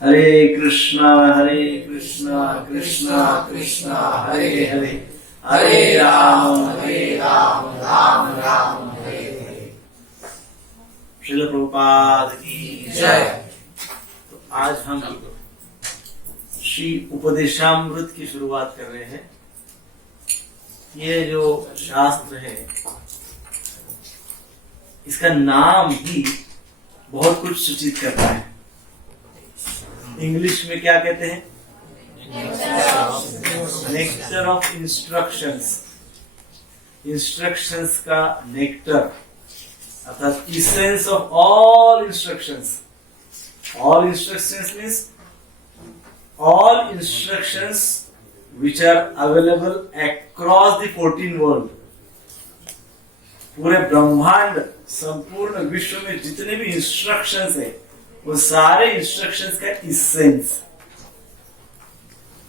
हरे कृष्णा कृष्णा कृष्णा हरे हरे, हरे राम राम राम हरे हरे। श्रील प्रभुपाद की जय। तो आज हम श्री उपदेशामृत की शुरुआत कर रहे हैं। ये जो शास्त्र है इसका नाम ही बहुत कुछ सूचित करता है। इंग्लिश में क्या कहते हैं? Nectar of instructions. इंस्ट्रक्शंस का नेक्टर अर्थात essence of all instructions. All instructions means all instructions which are available across the 14 world। पूरे ब्रह्मांड संपूर्ण विश्व में जितने भी इंस्ट्रक्शंस है वो सारे इंस्ट्रक्शंस का इसेंस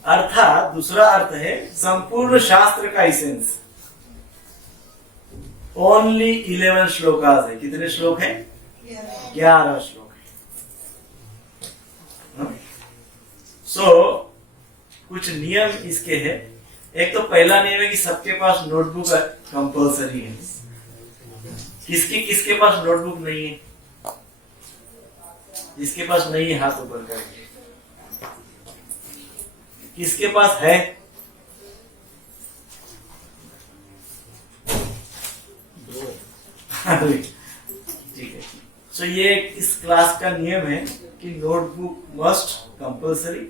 अर्थात दूसरा अर्थ है संपूर्ण शास्त्र का इसेंस। ओनली 11 श्लोकास है। कितने श्लोक हैं? 11 श्लोक है। कुछ नियम इसके हैं। एक तो पहला नियम है कि सबके पास नोटबुक कंपल्सरी है। किसके किसके पास नोटबुक नहीं है? जिसके पास नहीं है हाथ ऊपर करके। किसके पास है? ठीक है। सो ये इस क्लास का नियम है कि नोटबुक मस्ट कंपल्सरी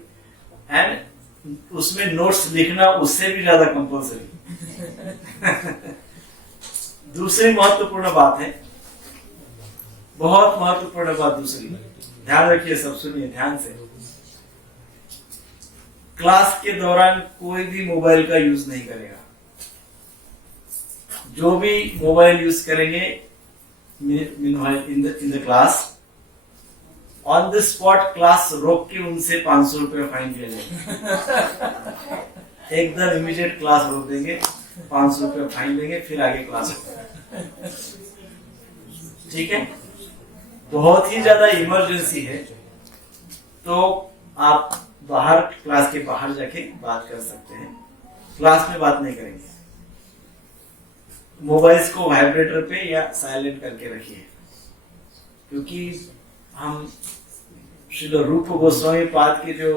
एंड उसमें नोट्स लिखना उससे भी ज्यादा कंपल्सरी। दूसरी महत्वपूर्ण बात है, बहुत महत्वपूर्ण बात दूसरी, ध्यान रखिए, सब सुनिए ध्यान से। क्लास के दौरान कोई भी मोबाइल का यूज नहीं करेगा। जो भी मोबाइल यूज करेंगे in the class, on the spot class रोक के उनसे 500 रुपए फाइन ले लेंगे। एकदम इमीडिएट क्लास रोक देंगे, 500 रुपए फाइन लेंगे, फिर आगे क्लास होगा। ठीक है? बहुत ही ज्यादा इमरजेंसी है तो आप बाहर, क्लास के बाहर जाके बात कर सकते हैं। क्लास में बात नहीं करेंगे। मोबाइल्स को वाइब्रेटर पे या साइलेंट करके रखिए, क्योंकि हम श्रील रूप गोस्वामी पाद के जो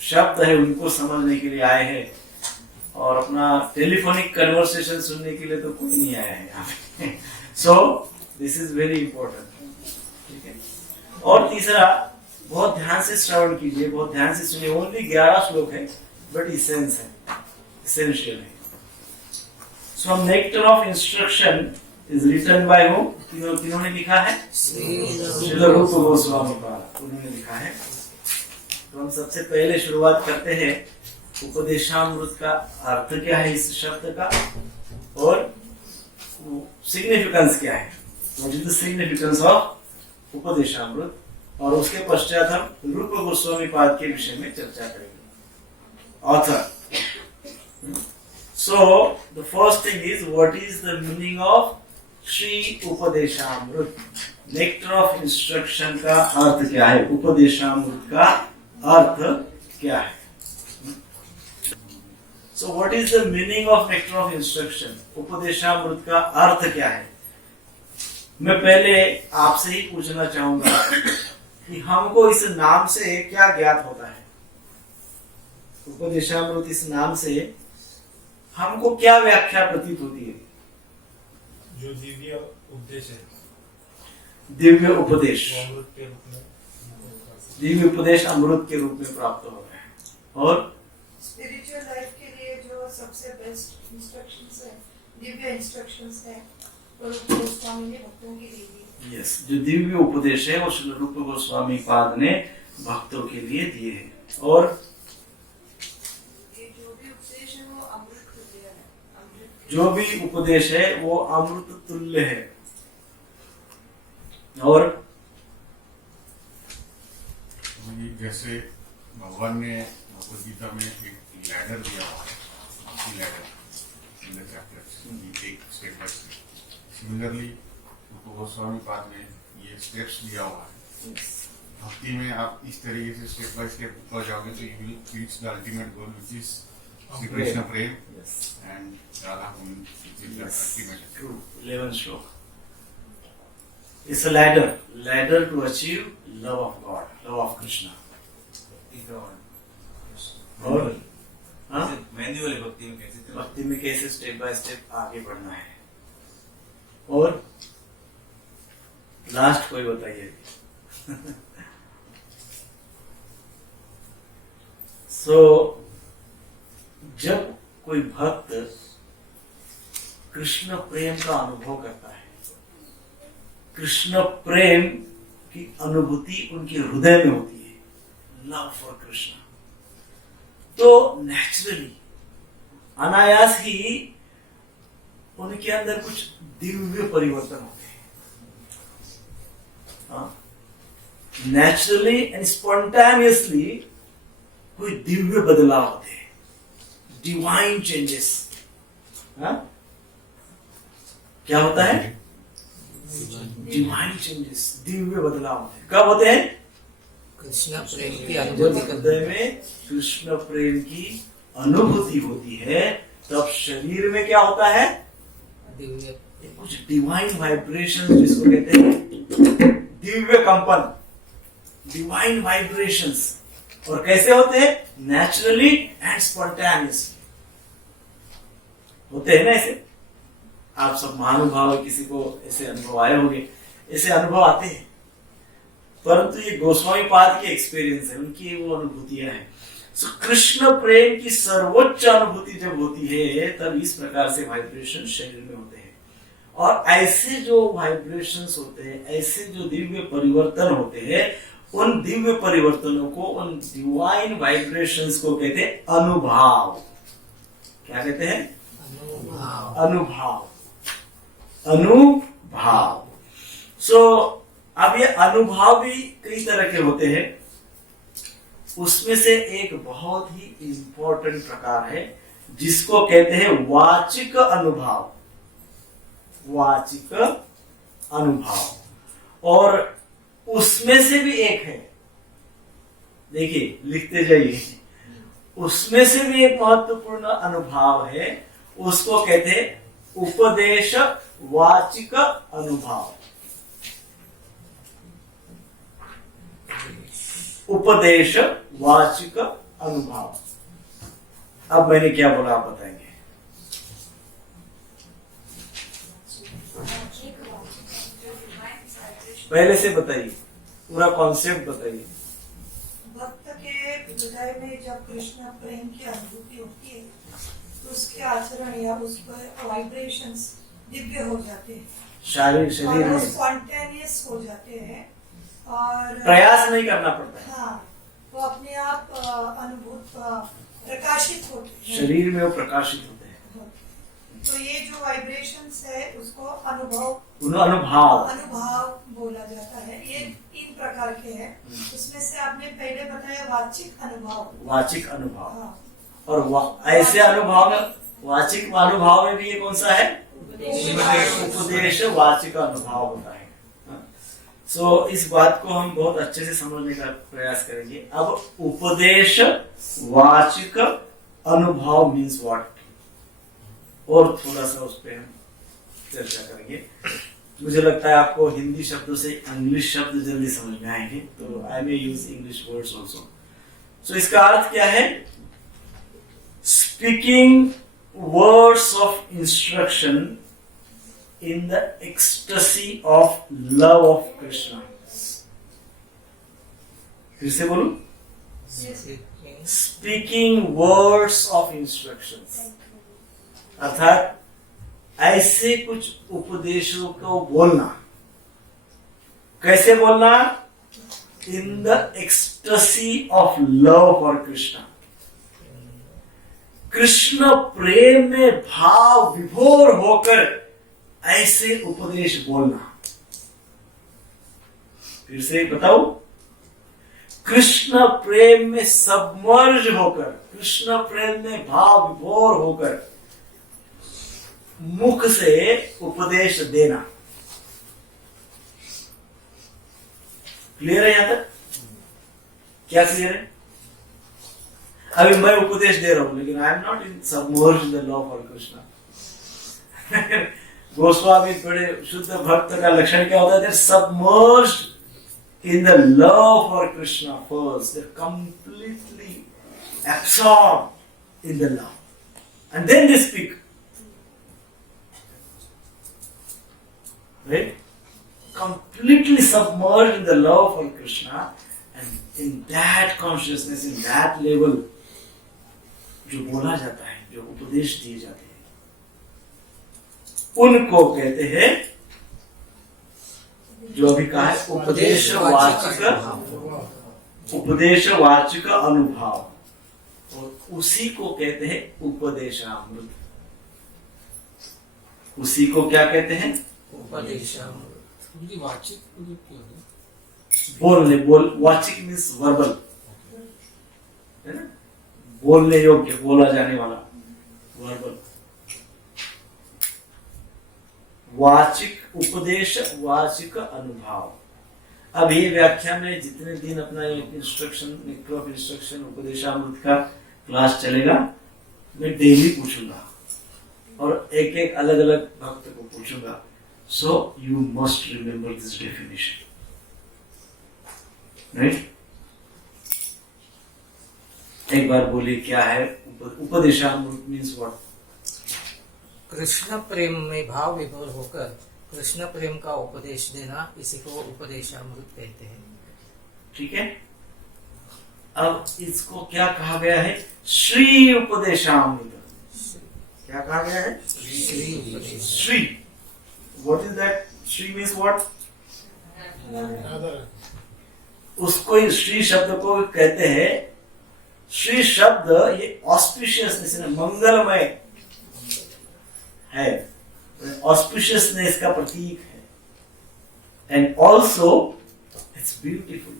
शब्द है उनको समझने के लिए आए हैं, और अपना टेलीफोनिक कन्वर्सेशन सुनने के लिए तो कोई नहीं आया है यहाँ पे। So this is very important. ठीक है? और तीसरा, बहुत ध्यान से श्रवण कीजिए, बहुत ध्यान से सुनिए। ओनली 11 श्लोक है बट इसेंस है, इसेंशियल है। So nectar of instruction is written by whom? किन्होंने लिखा है? श्रील रूप गोस्वामी पाद, उन्होंने लिखा है। तो हम सबसे पहले शुरुआत करते हैं उपदेशामृत का अर्थ क्या है इस शब्द का, और सिग्निफिकेंस क्या है, what is the significance of Upadeshamrita, और उसके पश्चात हम रूप गोस्वामी पाद के विषय में चर्चा करेंगे। Author. So the first thing is, what is the meaning of Shri Upadeshamrita? Nectar of instruction का अर्थ क्या है? उपदेशामृत का अर्थ क्या है? So what is the meaning of nectar of instruction? Upadeshamrita का अर्थ क्या है? मैं पहले आपसे ही पूछना चाहूंगा कि हमको इस नाम से क्या ज्ञात होता है? उपदेशामृत इस नाम से हमको क्या व्याख्या प्रतीत होती है? जो दिव्य उपदेश है, दिव्य उपदेश, अमृत के रूप में, दिव्य उपदेश अमृत के रूप में प्राप्त हो रहे हैं। और स्पिरिचुअल लाइफ के लिए जो सबसे बेस्ट इंस्ट्रक्शंस है, दिव्य इंस्ट्रक्शंस है, तो रूप गोस्वामी ने भक्तों के लिए दिए। यस, जो दिव्य उपदेश है वो श्री रूप गोस्वामी पाद ने भक्तों के लिए दिए हैं। और जो भी उपदेश है वो अमृत तुल्य है। और जैसे भगवान ने भगवद गीता में एक लैडर दिया हुआ है, एक step by step. Similarly Goswami पाद ने ये स्टेप्स दिया हुआ है। भक्ति में आप इस तरीके से स्टेप बाय स्टेप ऊपर जाओगे तो you will reach the ultimate goal which is Shri Krishna Prem Yes. And Radha Kund which is the Yes. ultimate. True. 11th श्लोक. It's a ladder to achieve love of God, love of Krishna. और हाँ? मेहंदी वाली भक्ति में कैसे चलना? भक्ति में कैसे स्टेप बाय स्टेप आगे बढ़ना है. और लास्ट कोई बताइए. सो जब कोई भक्त कृष्ण प्रेम का अनुभव करता है, कृष्ण प्रेम की अनुभूति उनके हृदय में होती है, लव फॉर कृष्ण, तो नेचुरली अनायास ही उनके अंदर कुछ दिव्य परिवर्तन होते हैं. नेचुरली एंड स्पॉन्टेनियसली कोई दिव्य बदलाव होते हैं, डिवाइन चेंजेस. क्या होता है? डिवाइन चेंजेस, दिव्य बदलाव होते हैं. कब होते हैं? कृष्ण प्रेम की जब अनुभूति हृदय में कृष्ण प्रेम की अनुभूति होती है, तब शरीर में क्या होता है? दिव्य कुछ डिवाइन वाइब्रेशन, जिसको कहते हैं दिव्य कंपन, डिवाइन वाइब्रेशंस. और कैसे होते हैं? नेचुरली एंड स्पॉन्टेनियसली होते हैं ना. ऐसे आप सब महानुभाव, किसी को ऐसे अनुभव आए होंगे, ऐसे अनुभव आते हैं. परंतु ये गोस्वामी पाद के एक्सपीरियंस है, उनकी वो अनुभूतियां हैं. सो कृष्ण प्रेम की सर्वोच्च अनुभूति जब होती है, तब इस प्रकार से वाइब्रेशन शरीर में होते हैं. और ऐसे जो वाइब्रेशंस होते हैं, ऐसे जो दिव्य परिवर्तन होते हैं, उन दिव्य परिवर्तनों को, उन डिवाइन वाइब्रेशंस को कहते हैं अनुभाव. क्या कहते हैं? अनुभव. अनुभाव. सो अब ये अनुभाव भी कई तरह के होते हैं. उसमें से एक बहुत ही इंपॉर्टेंट प्रकार है, जिसको कहते हैं वाचिक अनुभाव. वाचिक अनुभाव. और उसमें से भी एक है, देखिए लिखते जाइए, उसमें से भी एक महत्वपूर्ण अनुभाव है, उसको कहते हैं उपदेश वाचिक अनुभाव. उपदेश वाचिक अनुभाव. अब मैंने क्या बोला आप बताएंगे? पहले से बताइए, पूरा कॉन्सेप्ट बताइए. भक्त के हृदय में जब कृष्ण प्रेम की अनुभूति होती है, तो उसके आचरण या उसके वाइब्रेशंस दिव्य हो जाते हैं, शरीर और वो में स्पॉन्टेनियस हो जाते हैं, और प्रयास नहीं करना पड़ता है. हाँ, वो अपने आप प्रकाशित होते हैं. शरीर में वो प्रकाशित होते हैं. तो ये जो वाइब्रेशंस है, उसको अनुभाव बोला जाता है. ये 3 प्रकार के हैं. उसमें से आपने पहले बताया वाचिक अनुभाव. वाचिक अनुभाव. हाँ, और ऐसे अनुभाव में, वाचिक अनुभाव में भी ये कौन सा है? उपदेश वाचिक अनुभाव होता है. सो इस बात को हम बहुत अच्छे से समझने का प्रयास करेंगे. अब उपदेश वाचिक अनुभव मीन्स व्हाट, और थोड़ा सा उस पर हम चर्चा करेंगे. मुझे लगता है आपको हिंदी शब्दों से इंग्लिश शब्द जल्दी समझ में आएंगे, तो I may use English words also. So इसका अर्थ क्या है? Speaking words of instruction in the ecstasy of love of Krishna. फिर से बोलूं? Speaking words of instructions. अर्थात ऐसे कुछ उपदेशों को बोलना. कैसे बोलना? In the ecstasy of love for Krishna. Krishna प्रेम में भाव विभोर होकर ऐसे उपदेश बोलना. फिर से बताओ. कृष्ण प्रेम में सबमर्ज होकर, कृष्ण प्रेम में भाव विभोर होकर मुख से उपदेश देना. क्लियर है यहां तक? क्या क्लियर है? अभी मैं उपदेश दे रहा हूं लेकिन I am not in submerge in the love for Krishna. Goswami बड़े शुद्ध भक्त का लक्षण क्या होता है? दे submerged in the love for Krishna first. They're completely absorbed in the love. And then they speak. Right? Completely submerged in the love for Krishna. And in that consciousness, in that level, जो बोला जाता है, जो उपदेश दिए जाते हैं, उनको कहते हैं, जो अभी कहा है, उपदेशवाचक अनुभव, और उसी को कहते हैं उपदेशामृत। उसी को क्या कहते हैं? उपदेशामृत। वाचिक बोलने, वाचिक मीन्स वर्बल, है ना? बोलने योग्य, बोला जाने वाला, वर्बल। वाचिक उपदेश, वाचिक अनुभव। अब ये व्याख्या में जितने दिन अपना instruction, nectar of instruction, Upadeshamrita का क्लास चलेगा, मैं डेली पूछूंगा और एक एक अलग अलग भक्त को पूछूंगा। So you must remember this definition, right? एक बार बोलिए, क्या है उपदेशामृत? Means what? कृष्ण प्रेम में भाव विभोर होकर कृष्ण प्रेम का उपदेश देना, इसी को उपदेशामृत कहते हैं। ठीक है। अब इसको क्या कहा गया है? श्री उपदेशामृत। क्या कहा गया है? श्री उपदेश। Shri, what is that? Shri means what? उसको ही श्री शब्द को कहते हैं। श्री शब्द ये ऑस्पिशियसनेस, मंगलमय है, ऑस्पिशियसनेस का प्रतीक है, and also it's beautiful.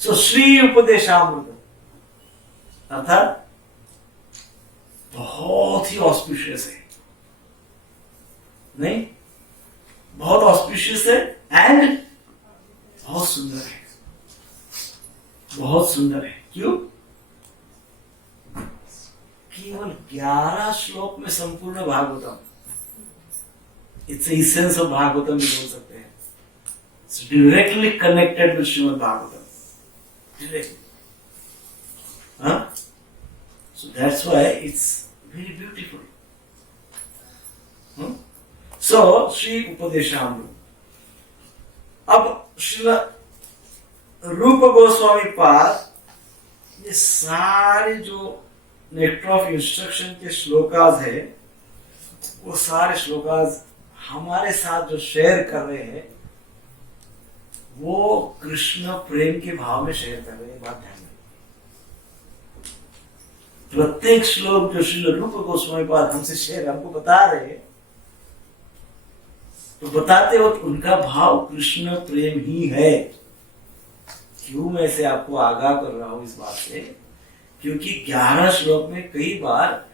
So Shri Upadeshamrita अर्थात बहुत ही ऑस्पिशियस है, नहीं? बहुत ऑस्पिशियस है एंड बहुत सुंदर है, बहुत सुंदर है। क्यों? केवल 11 श्लोक में संपूर्ण Bhagavatam, it's essence of Bhagavatam भी बोल सकते हैं। It's directly connected with Shrimad Bhagavatam, directly. हाँ, so that's why it's very beautiful. So Shri Upadeshamrita. अब श्री रूप गोस्वामी पाद ये सारे जो नेक्टर ऑफ इंस्ट्रक्शन के श्लोकाज है, वो सारे श्लोकाज हमारे साथ जो शेयर कर रहे हैं, वो कृष्ण प्रेम के भाव में शेयर कर रहे हैं। बात ध्यान में, प्रत्येक श्लोक जो श्री रूप गोस्वामी पाद हमसे शेयर, हमको बता रहे हैं, तो बताते वक्त उनका भाव कृष्ण प्रेम ही है। क्यों मैं इसे आपको आगाह कर रहा हूं इस बात से? क्योंकि 11 श्लोक में कई बार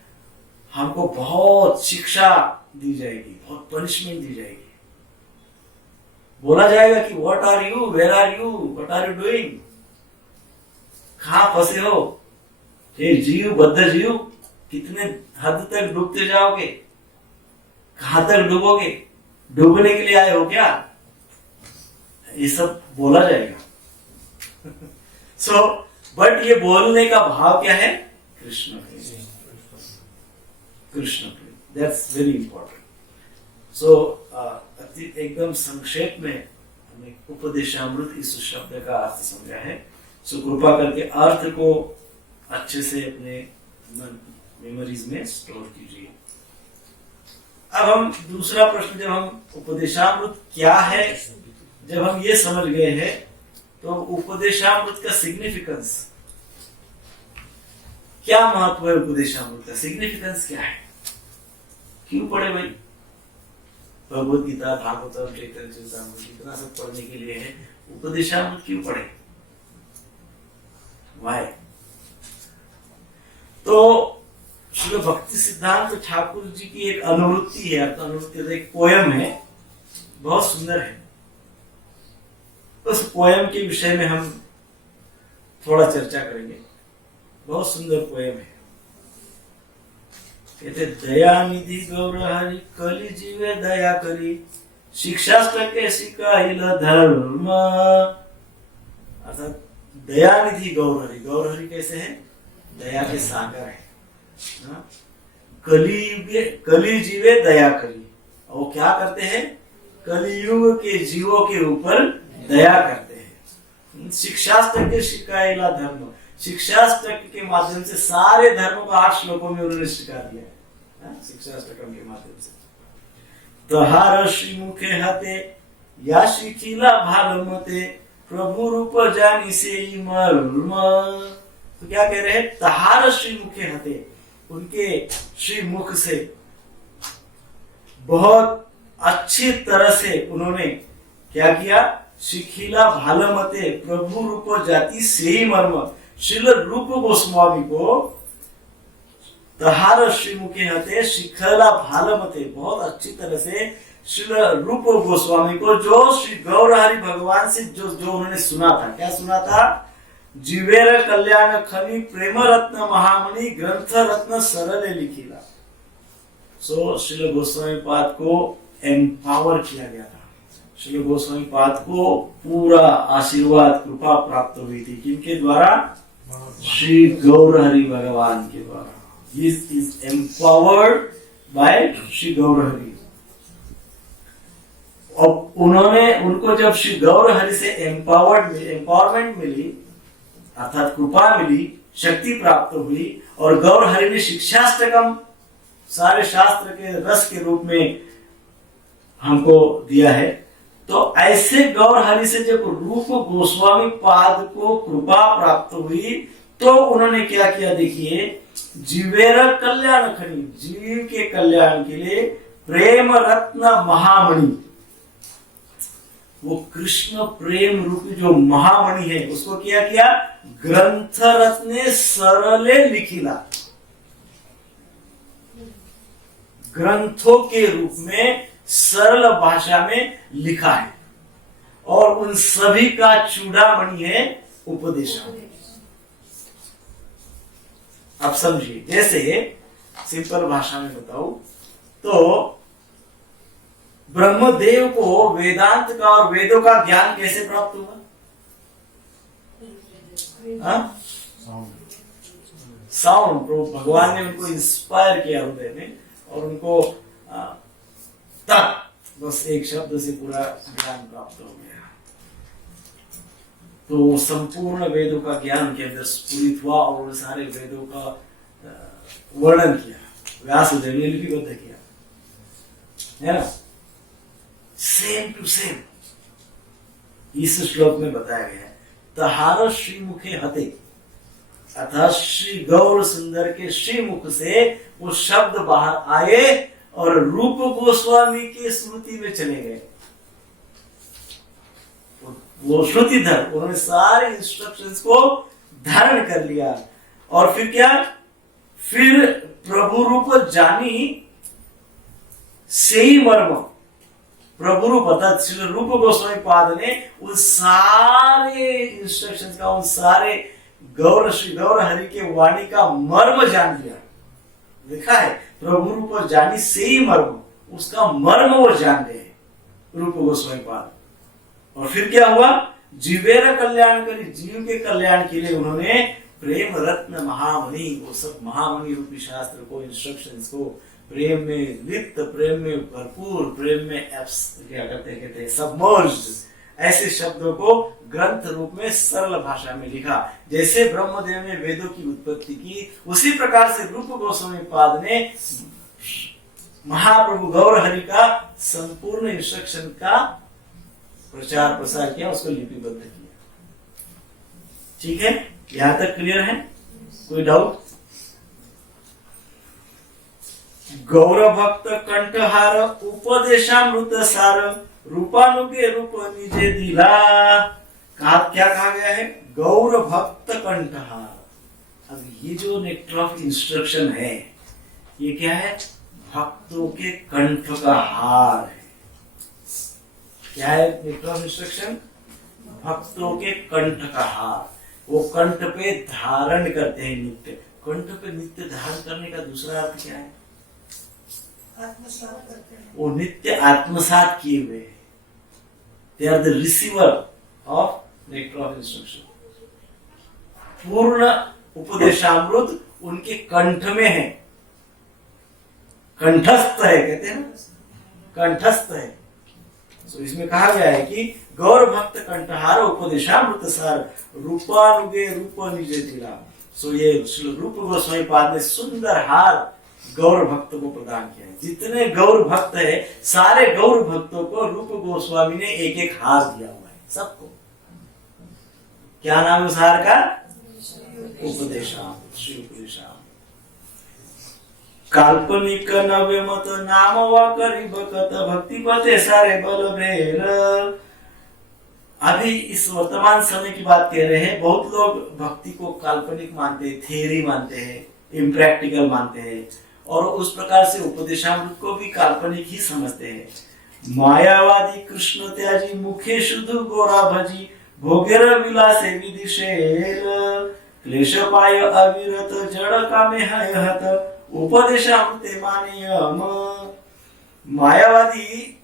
हमको बहुत शिक्षा दी जाएगी, बहुत पनिशमेंट दी जाएगी। बोला जाएगा कि what are you, where are you, what are you doing, कहां फंसे हो, हे जीव, बद्ध जीव, कितने हद तक डूबते जाओगे, कहां तक डूबोगे, डूबने के लिए आए हो क्या? ये सब बोला जाएगा। सो बट ये बोलने का भाव क्या है? कृष्ण प्रेम, कृष्ण प्रेम, दैट्स वेरी इंपॉर्टेंट। सो एकदम संक्षेप में हमने उपदेशामृत इस शब्द का अर्थ समझा है। सो कृपा करके अर्थ को अच्छे से अपने मेमोरीज में स्टोर कीजिए। अब हम दूसरा प्रश्न, जब हम उपदेशामृत क्या है जब हम ये समझ गए हैं, तो उपदेशामृत का सिग्निफिकेंस क्या, महत्व है उपदेशामृत का, सिग्निफिकेंस क्या है? क्यों पढ़े भाई? भगवद गीता, भागवतम, चैतन्य चरितामृत, इतना सब पढ़ने के लिए है, उपदेशामृत क्यों पढ़े? वाई? तो श्री भक्ति सिद्धांत ठाकुर जी की एक अनुवृत्ति है, अनुवृत्ति एक पोयम है, बहुत सुंदर है। उस पोयम के विषय में हम थोड़ा चर्चा करेंगे। बहुत सुंदर पोएम है। कहते दया निधि गौर हरि कलि जीवे दया करी शिक्षाष्टके शिकाइल धर्म। अर्थात दया निधि गौर हरि, गौर हरि कैसे है? दया के सागर है। हाँ? कली जीवे दया करी, और वो क्या करते हैं? कलियुग के जीवों के ऊपर दया करते हैं। शिक्षाष्टक के शिकाइला धर्म, शिक्षाष्टक के माध्यम से सारे धर्मों को 8 श्लोकों में उन्होंने सिखा दिया है। शिक्षाष्टकम के माध्यम से तहार श्री मुखे हते या शिखिला भालमते प्रभु रूप जानी से मर्म। तो क्या कह रहे हैं? तहार श्री मुखे हते, उनके श्री मुख से बहुत अच्छी तरह से उन्होंने क्या किया? शिखिला भालमते प्रभु रूप जाति से ही मर्म। श्रील रूप गोस्वामी को तहार श्री मुखे हते शिखला भालमते, बहुत अच्छी तरह से श्रील रूप गोस्वामी को, जो श्री गौरहरि भगवान से जो उन्होंने सुना था। क्या सुना था? जीवेर कल्याण खनि प्रेम रत्न महामणि ग्रंथ रत्न सरल लिखिला। सो श्रील गोस्वामी पाद को एम्पावर किया गया था। श्रील गोस्वामी पाद को पूरा आशीर्वाद कृपा प्राप्त हुई थी। किनके द्वारा? श्री गौरहरि भगवान के द्वारा। He is empowered by Shri Gaurhari. और उनको जब श्री गौरहरि से एम्पावरमेंट मिली, अर्थात कृपा मिली, शक्ति प्राप्त हुई, और गौरहरि ने शिक्षाष्टकम सारे शास्त्र के रस के रूप में हमको दिया है। तो ऐसे गौरहरि से जब रूप गोस्वामी पाद को कृपा प्राप्त हुई, तो उन्होंने क्या किया? देखिए, जीवेर कल्याण खनि, जीव के कल्याण के लिए प्रेम रत्न महामणि, वो कृष्ण प्रेम रूपी जो महामणि है, उसको क्या किया? ग्रंथ रत्ने सरले लिखिला, ग्रंथों के रूप में सरल भाषा में लिखा है। और उन सभी का चूड़ामणि है उपदेश। अब समझिए, जैसे सिंपल भाषा में बताऊं तो ब्रह्मदेव को वेदांत का और वेदों का ज्ञान कैसे प्राप्त हुआ? साउंड, भगवान ने उनको इंस्पायर किया हृदय में, और उनको तत्, बस एक शब्द से पूरा ज्ञान प्राप्त हो गया। तो संपूर्ण वेदों का ज्ञान उनके अंदर स्फुरित हुआ, और उन सारे वेदों का वर्णन किया, व्यासदेव ने लिपिबद्ध किया, है ना? सेम टू सेम इस श्लोक में बताया गया है। तहार श्री मुखे हते, अर्थात श्री गौर सुंदर के श्री मुख से वो शब्द बाहर आए और रूप गोस्वामी के स्मृति में चले गए। वो श्रुतिधर, उन्होंने सारे इंस्ट्रक्शंस को धारण कर लिया। और फिर क्या? फिर प्रभु रूप जानी से ही मर्म, प्रभु रूप अर्थात श्री रूप गोस्वामी पाद ने उन सारे इंस्ट्रक्शंस का, उन सारे श्री गौरहरि के वाणी का मर्म जान लिया। लिखा है प्रभु रूप जानी से ही मर्म, उसका मर्म वो जान गए रूप गोस्वामी पाद। और फिर क्या हुआ? जीवेर कल्याण करी, जीव के कल्याण के लिए उन्होंने प्रेम रत्न महामणि, वो सब महामणि रूपी शास्त्र को, इंस्ट्रक्शंस को प्रेम में लिप्त, प्रेम में भरपूर, प्रेम में क्या कहते हैं सबमर्ज्ड, ऐसे शब्दों को ग्रंथ रूप में सरल भाषा में लिखा। जैसे ब्रह्मदेव ने वेदों की उत्पत्ति की, उसी प्रकार से रूप गोस्वामी पाद ने महाप्रभु गौरहरि का संपूर्ण इंस्ट्रक्शन का प्रचार प्रसार किया, उसको लिपिबद्ध किया। ठीक है, यहां तक क्लियर है? कोई डाउट? गौर भक्त कंठहार उपदेशामृत सार रूपानुगे रूप निजे दिला। क्या कहा गया है? गौर भक्त कंठहार। अब ये जो नेक्टर ऑफ इंस्ट्रक्शन है, ये क्या है? भक्तों के कंठ का हार है। क्या है नेक्टर ऑफ इंस्ट्रक्शन? भक्तों के कंठ का हार। वो कंठ पे धारण करते हैं नित्य। कंठ पे नित्य धारण करने का दूसरा अर्थ क्या है? आत्मसात करते हैं। वो नित्य आत्मसात किए हुए हैं। They are the receiver of nectar of instruction. पूर्ण उपदेशामृत उनके कंठ में है, कंठस्थ है, कहते हैं ना, कंठस्थ है। तो इसमें कहा गया है कि गौर भक्त कंठहार उपदेशामृत सार रूपानुगे रूप निजे दिला। सो ये रूप गोस्वामी पाद ने सुंदर हार गौर भक्त को प्रदान किया है। जितने गौर भक्त है सारे गौर भक्तों को रूप गोस्वामी ने एक एक हार दिया हुआ है, सबको। क्या नाम है उस हार का? उपदेशामृत, श्री उपदेशामृत। काल्पनिक नव्य मत नाम वा करी भक्त भक्ति पते सारे बल भेर। अभी इस वर्तमान समय की बात कह रहे हैं। बहुत लोग भक्ति को काल्पनिक मानते हैं, थियरी मानते हैं, इम्प्रैक्टिकल मानते हैं, और उस प्रकार से उपदेशामृत को भी काल्पनिक ही समझते हैं। मायावादी कृष्ण त्याजी मुखे शुद्ध गोरा भजी भोगेर विलासे विदिशेर क्लेश पाय अविरत जड़ कामे हयहत उपदेशामृते मानियम। मायावादी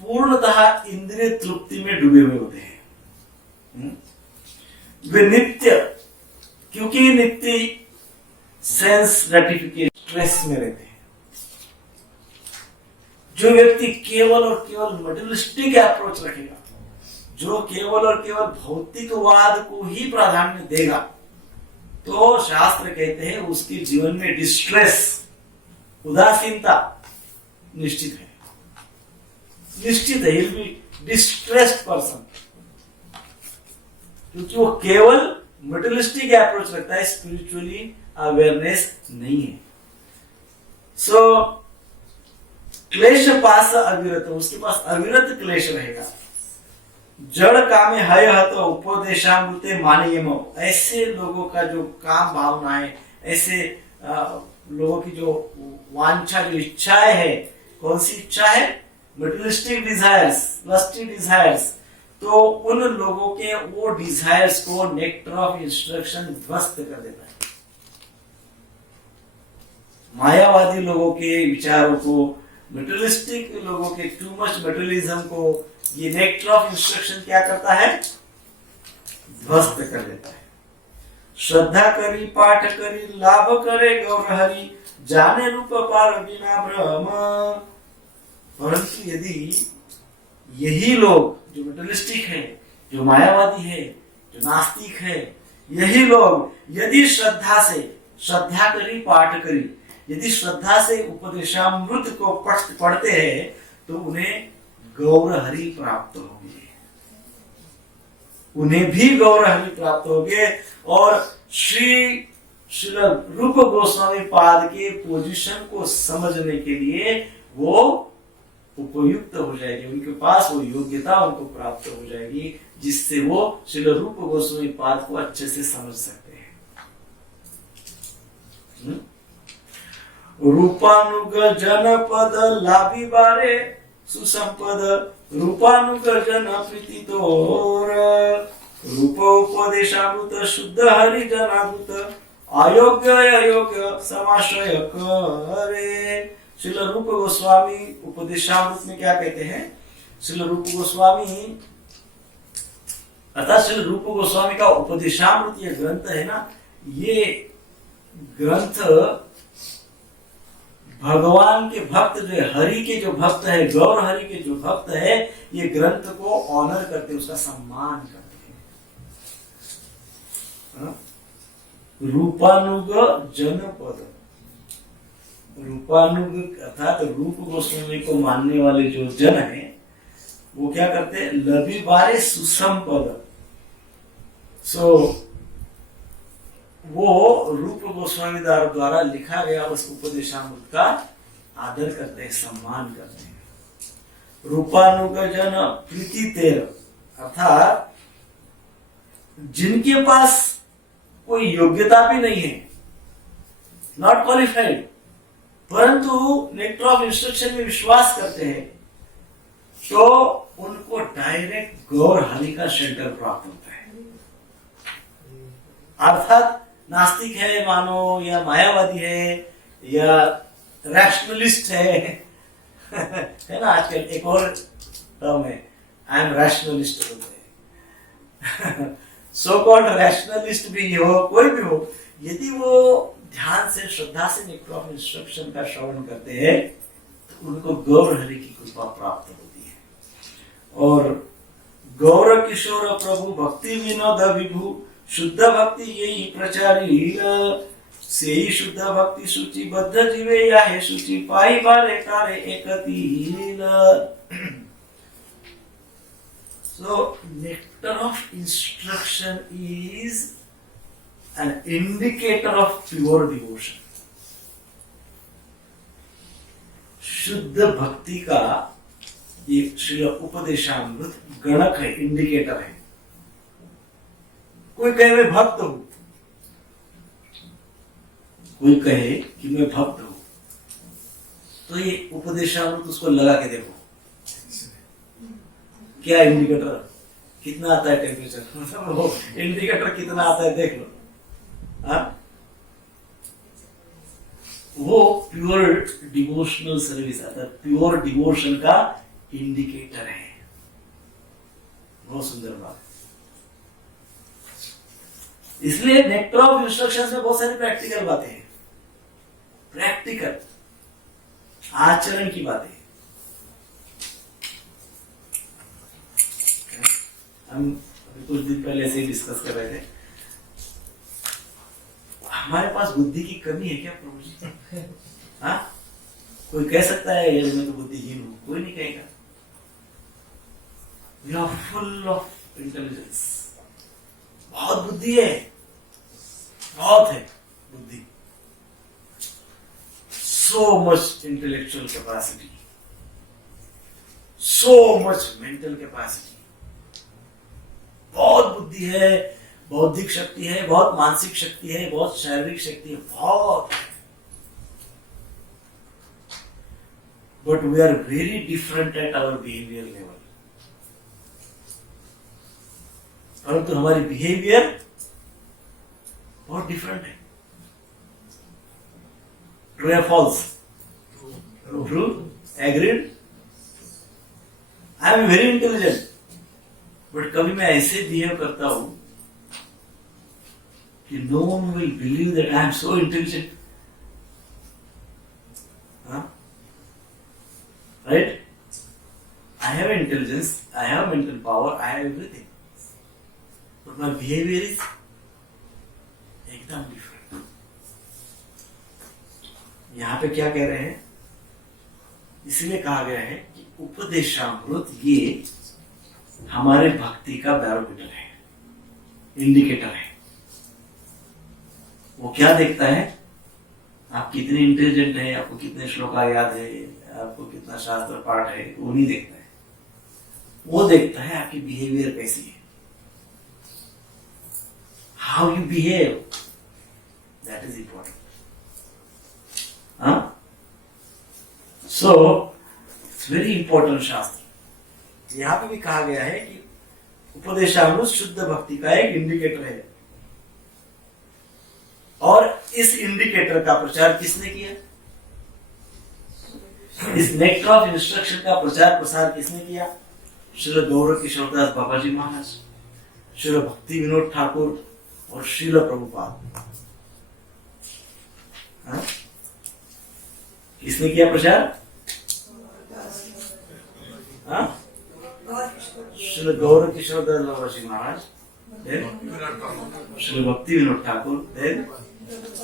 पूर्णतः इंद्रिय तृप्ति में डूबे हुए होते हैं। वे नित्य, क्योंकि नित्य सेंस ग्रेटिफिकेशन स्ट्रेस में रहते हैं। जो व्यक्ति केवल और केवल मटेरियलिस्टिक अप्रोच रखेगा, जो केवल और केवल भौतिकवाद को ही प्राधान्य देगा, तो शास्त्र कहते हैं उसके जीवन में डिस्ट्रेस, उदासीनता निश्चित है, निश्चित है। He'll be distressed person, क्योंकि वो केवल मटेरियलिस्टिक अप्रोच रखता है, स्पिरिचुअली अवेयरनेस नहीं है। सो क्लेश पास अविरत, उसके पास अविरत क्लेश रहेगा। जड़ कामे हय तो उपदेशामृते मानियम। ऐसे लोगों का जो काम भावना है, ऐसे लोगों की जो वांछा, जो इच्छाएं है, कौन सी इच्छा है? Materialistic desires, lusty desires. तो उन लोगों के वो डिजायर्स को नेक्टर ऑफ इंस्ट्रक्शन ध्वस्त कर देता है। मायावादी लोगों के विचारों को, मटेरियलिस्टिक लोगों के टू मच मटेरियलिज्म को ये नेक्टर ऑफ इंस्ट्रक्शन क्या करता है? ध्वस्त कर देता है। श्रद्धा करी पाठ करी लाभ करे गौर हरि जाने रूप पार बिना भ्रम। परंतु यदि यही लोग जो मटेरियलिस्टिक है, जो मायावादी है, जो नास्तिक है, यही लोग यदि श्रद्धा से, श्रद्धा करी पाठ करी, यदि श्रद्धा से उपदेशामृत को पढ़ते हैं, तो उन्हें गौर हरि प्राप्त होंगे, उन्हें भी गौर हरि प्राप्त होंगे। और श्री रूप गोस्वामी पाद के पोजीशन को समझने के लिए वो उपयुक्त हो जाएगी, उनके पास वो योग्यता उनको प्राप्त हो जाएगी, जिससे वो श्री रूप गोस्वामी पाद को अच्छे से समझ सकते हैं। रूपानुग जनपद लाभी बारे सुसंपद रूपानुग जन प्रीति तोर रूप उपदेशामृत शुद्ध हरि जनामृत अयोग्य अयोग्य समाश्रय करे। श्रील रूप गोस्वामी उपदेशामृत में क्या कहते हैं? श्रील रूप गोस्वामी अर्थात श्रील रूप गोस्वामी का उपदेशामृत ये ग्रंथ है ना, ये ग्रंथ भगवान के भक्त जो है, हरि के जो भक्त है, गौर हरि के जो भक्त है, ये ग्रंथ को ऑनर करते हैं, उसका सम्मान करते हैं। रूपानुग जनपद, रूपानुग अर्थात रूप गोस्वामी को मानने वाले जो जन है, वो क्या करते हैं? लभी बारे सुसंपद। वो रूप गोस्वामी द्वारा लिखा गया उस उपदेशामृत का आदर करते हैं, सम्मान करते हैं। रूपानुग जन प्रीति तेर, अर्थात जिनके पास कोई योग्यता भी नहीं है, नॉट क्वालिफाइड, परंतु नेक्टर ऑफ इंस्ट्रक्शन में विश्वास करते हैं, तो उनको डायरेक्ट गौर हरि का शेल्टर प्राप्त होता है। अर्थात नास्तिक है मानो, या मायावादी है, या रैशनलिस्ट है ना। आजकल एक और टर्म है, आई एम रैशनलिस्ट बोलते हैं। सो कॉल्ड रैशनलिस्ट भी हो, कोई भी हो, यदि वो ध्यान से श्रद्धा से नेक्टर ऑफ इंस्ट्रक्शन का श्रवण करते हैं तो उनको गौर हरि की कृपा प्राप्त होती है। और गौर किशोर प्रभु भक्ति विनोद विभु शुद्ध भक्ति यही प्रचारी से ही शुद्ध भक्ति सूची बद्ध जीवे या है सूची पाई बारे कारे एकतील। So nectar of instruction is an indicator of pure devotion. शुद्ध भक्ति का ये श्री उपदेशामृत गणक है, इंडिकेटर है। कोई कहे मैं भक्त हूं, कोई कहे कि मैं भक्त हूं, तो ये उपदेशामृत उसको लगा के देखो क्या इंडिकेटर कितना आता है, टेम्परेचर वो इंडिकेटर कितना आता है देख लो। हाँ? वो प्योर डिवोशनल सर्विस आता है, प्योर डिवोशन का इंडिकेटर है। बहुत सुंदर बात। इसलिए नेक्टर ऑफ इंस्ट्रक्शंस में बहुत सारी प्रैक्टिकल बातें हैं, प्रैक्टिकल आचरण की बातें। हम अभी कुछ दिन पहले ऐसे ही डिस्कस कर रहे थे, हमारे पास बुद्धि की कमी है क्या प्रभु जी? हाँ, कोई कह सकता है यार मैं तो बुद्धिहीन हूं, कोई नहीं कहेगा। We are full of intelligence, बहुत बुद्धि है, बहुत है बुद्धि, so much intellectual capacity, so much mental capacity, बहुत बुद्धि है, बौद्धिक शक्ति है, बहुत मानसिक शक्ति है, बहुत शारीरिक शक्ति है, बहुत। But we are very different at our behavior level. परंतु हमारी बिहेवियर बहुत डिफरेंट है। ट्रू या false? True. Agreed? I am very intelligent, but कभी मैं ऐसे बिहेव करता हूं कि no one will believe that I am so intelligent. Right? I have intelligence, I have mental power, I have everything, but my behaviour is एकदम different. यहां पे क्या कह रहे हैं? इसलिए कहा गया है कि उपदेशामृत ये हमारे भक्ति का बैरोमीटर है, इंडिकेटर है। वो क्या देखता है? आप कितने इंटेलिजेंट हैं, आपको कितने श्लोका याद है, आपको कितना शास्त्र पाठ है, वो नहीं देखता है। वो देखता है आपकी बिहेवियर कैसी है, how you behave, that is important. So it's very important शास्त्र। यहां पे भी कहा गया है कि उपदेशामृत शुद्ध भक्ति का एक इंडिकेटर है, और इस इंडिकेटर का प्रचार किसने किया? इस नेक्टर ऑफ इंस्ट्रक्शन का प्रचार प्रसार किसने किया? श्रील गौर किशोरदास बाबा जी महाराज, श्रील भक्ति विनोद ठाकुर और श्रील प्रभुपाद। किसने किया प्रचार? श्री गौर किशोरदास बाबा जी महाराज, श्री भक्ति विनोद ठाकुर,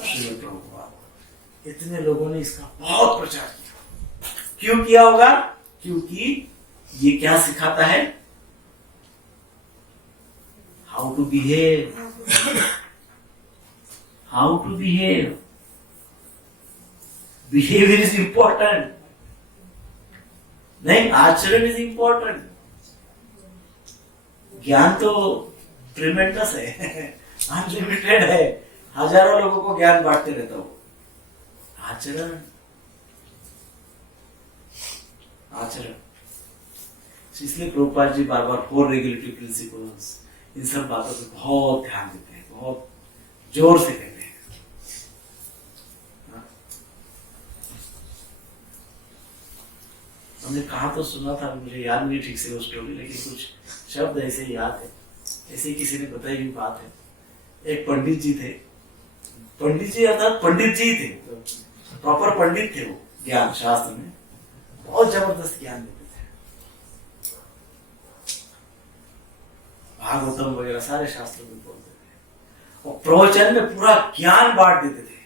श्री प्रभुपाद। इतने लोगों ने इसका बहुत प्रचार किया। क्यों किया होगा? क्योंकि ये क्या सिखाता है? How to behave, how to behave. Behaviour is important, नहीं, आचरण इज इंपॉर्टेंट। ज्ञान तो ट्रिमेंडस है, अनलिमिटेड है, हजारों लोगों को ज्ञान बांटते रहता हूं। आचरण, आचरण। इसलिए प्रभुपाद जी बार बार 4 रेगुलेटरी प्रिंसिपल्स, इन सब बातों पे बहुत ध्यान देते हैं, बहुत जोर से कहते हैं। हमने कहा तो सुना था, मुझे याद नहीं ठीक से वो स्टोरी, लेकिन कुछ शब्द ऐसे ही याद है। ऐसे ही किसी ने बताई हुई बात है। एक पंडित जी थे, पंडित जी अर्थात पंडित जी थे, प्रॉपर पंडित थे वो, ज्ञान शास्त्र में बहुत जबरदस्त ज्ञान देते थे। भागवतम वगैरह सारे शास्त्रों में बोलते थे और प्रवचन में पूरा ज्ञान बांट देते थे,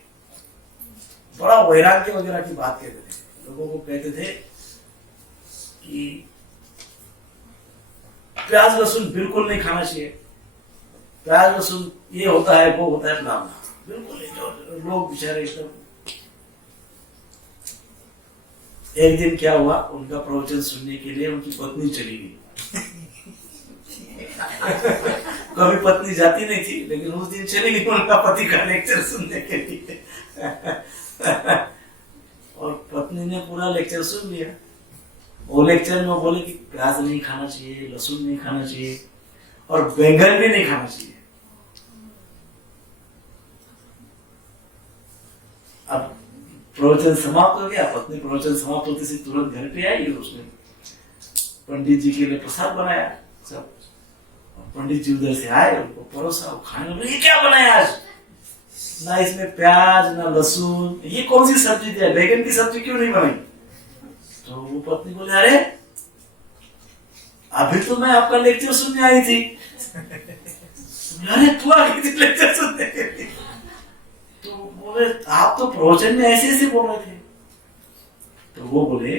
बड़ा वैराग्य वगैरह की बात कहते थे। लोगों को कहते थे कि प्याज लहसुन बिल्कुल नहीं खाना चाहिए, प्याज लहसुन ये होता है वो होता है, बला बिल्कुल नहीं। जो लोग बेचारे एकदम। एक दिन क्या हुआ, उनका प्रवचन सुनने के लिए उनकी पत्नी चली गई। कभी पत्नी जाती नहीं थी, लेकिन उस दिन चली गई उनका पति का लेक्चर सुनने के लिए। और पत्नी ने पूरा लेक्चर सुन लिया। वो लेक्चर में बोले कि प्याज नहीं खाना चाहिए, लहसुन नहीं खाना चाहिए और बैंगन भी नहीं खाना चाहिए। अब प्रवचन समाप्त हो गया, पत्नी प्रवचन समाप्त होते से तुरंत घर पे आई और उसने पंडित जी के लिए प्रसाद बनाया सब। पंडित जी उधर से आए, उनको परोसा, वो खाने लगे। ये क्या बनाया आज? ना इसमें प्याज ना लहसुन, ये कौन सी सब्जी दिया, बैगन की सब्जी क्यों नहीं बनाई? तो वो पत्नी बोले, अरे अभी तो मैं आपका लेक्चर सुनने आई थी। अरे तू आ गई थी लेक्चर सुनने के लिए? तो बोले आप तो प्रवचन में ऐसे ऐसे बोल रहे थे। तो वो बोले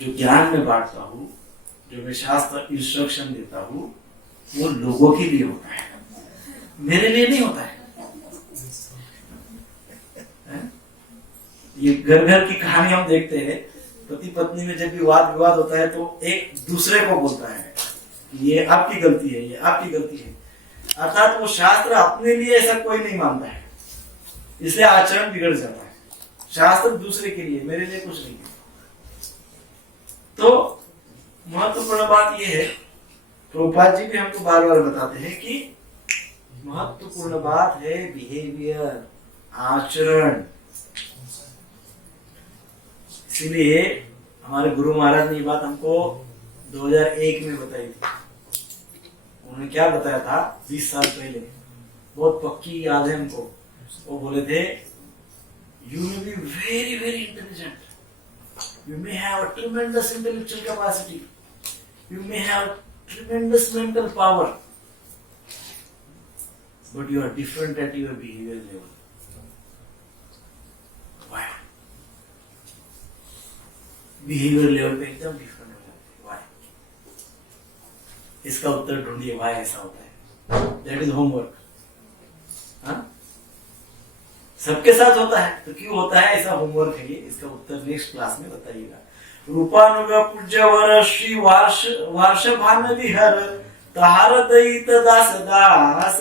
जो ज्ञान में बांटता हूँ, जो मैं शास्त्र इंस्ट्रक्शन देता हूँ, वो लोगों के लिए होता है, मेरे लिए नहीं होता है। ये घर घर की कहानी हम देखते हैं, पति पत्नी में जब भी वाद विवाद होता है तो एक दूसरे को बोलता है ये आपकी गलती है, ये आपकी गलती है। अर्थात वो शास्त्र अपने लिए ऐसा कोई नहीं मानता है, इसलिए आचरण बिगड़ जाता है। शास्त्र दूसरे के लिए, मेरे लिए कुछ नहीं है। तो महत्वपूर्ण बात यह है, प्रभुपाद जी भी हमको बार बार बताते हैं कि महत्वपूर्ण बात है बिहेवियर, आचरण। इसीलिए हमारे गुरु महाराज ने ये बात हमको 2001 में बताई थी। उन्होंने क्या बताया था 20 साल पहले, बहुत पक्की याद है हमको। वो बोले थे, you may be very very intelligent, you may have a tremendous intellectual capacity, you may have tremendous mental power, but you are different at your behavior level. Why? Behavior level पे एकदम different हो जाते हैं। Why? इसका उत्तर ढूंढिए, why ऐसा होता है? That is homework. हाँ? सबके साथ होता है, तो क्यों होता है ऐसा? होमवर्क है ये, इसका उत्तर नेक्स्ट क्लास में बताइएगा। रूपानुग पूज्य वर श्री वार्ष भान विहर तहार दयित दास दास,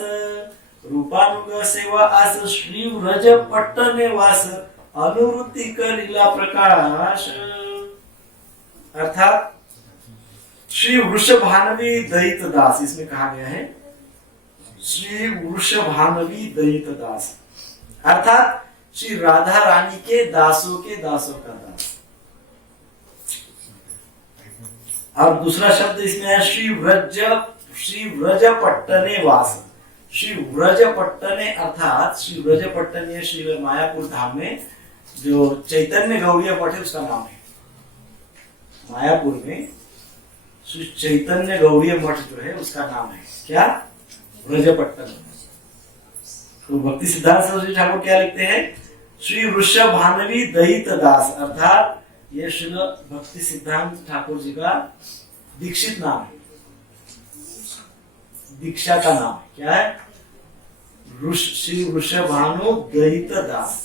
रूपानुग सेवा आस श्री व्रज पट्टने वास, अनुवृत्ति करिला प्रकाश। अर्थात श्री वृषभानवी दयित दास, इसमें कहा गया है श्री वृषभानवी दयित दास, अर्थात श्री राधा रानी के दासों का दास। और दूसरा शब्द इसमें है श्री व्रज पट्टने वास। श्री व्रज पट्टने अर्थात श्री व्रज पट्टने श्री मायापुर धाम में जो चैतन्य गौड़ीय मठ है उसका नाम है। मायापुर में श्री चैतन्य गौड़ीय मठ जो है उसका नाम है क्या? व्रजपट्टन। तो भक्ति सिद्धांत सरस्वती ठाकुर क्या लिखते हैं? श्री वृषभानवी दयित दास, अर्थात ये श्री भक्ति सिद्धांत ठाकुर जी का दीक्षित नाम है, दीक्षा का नाम है। क्या है? श्री वृषभानु दयित दास।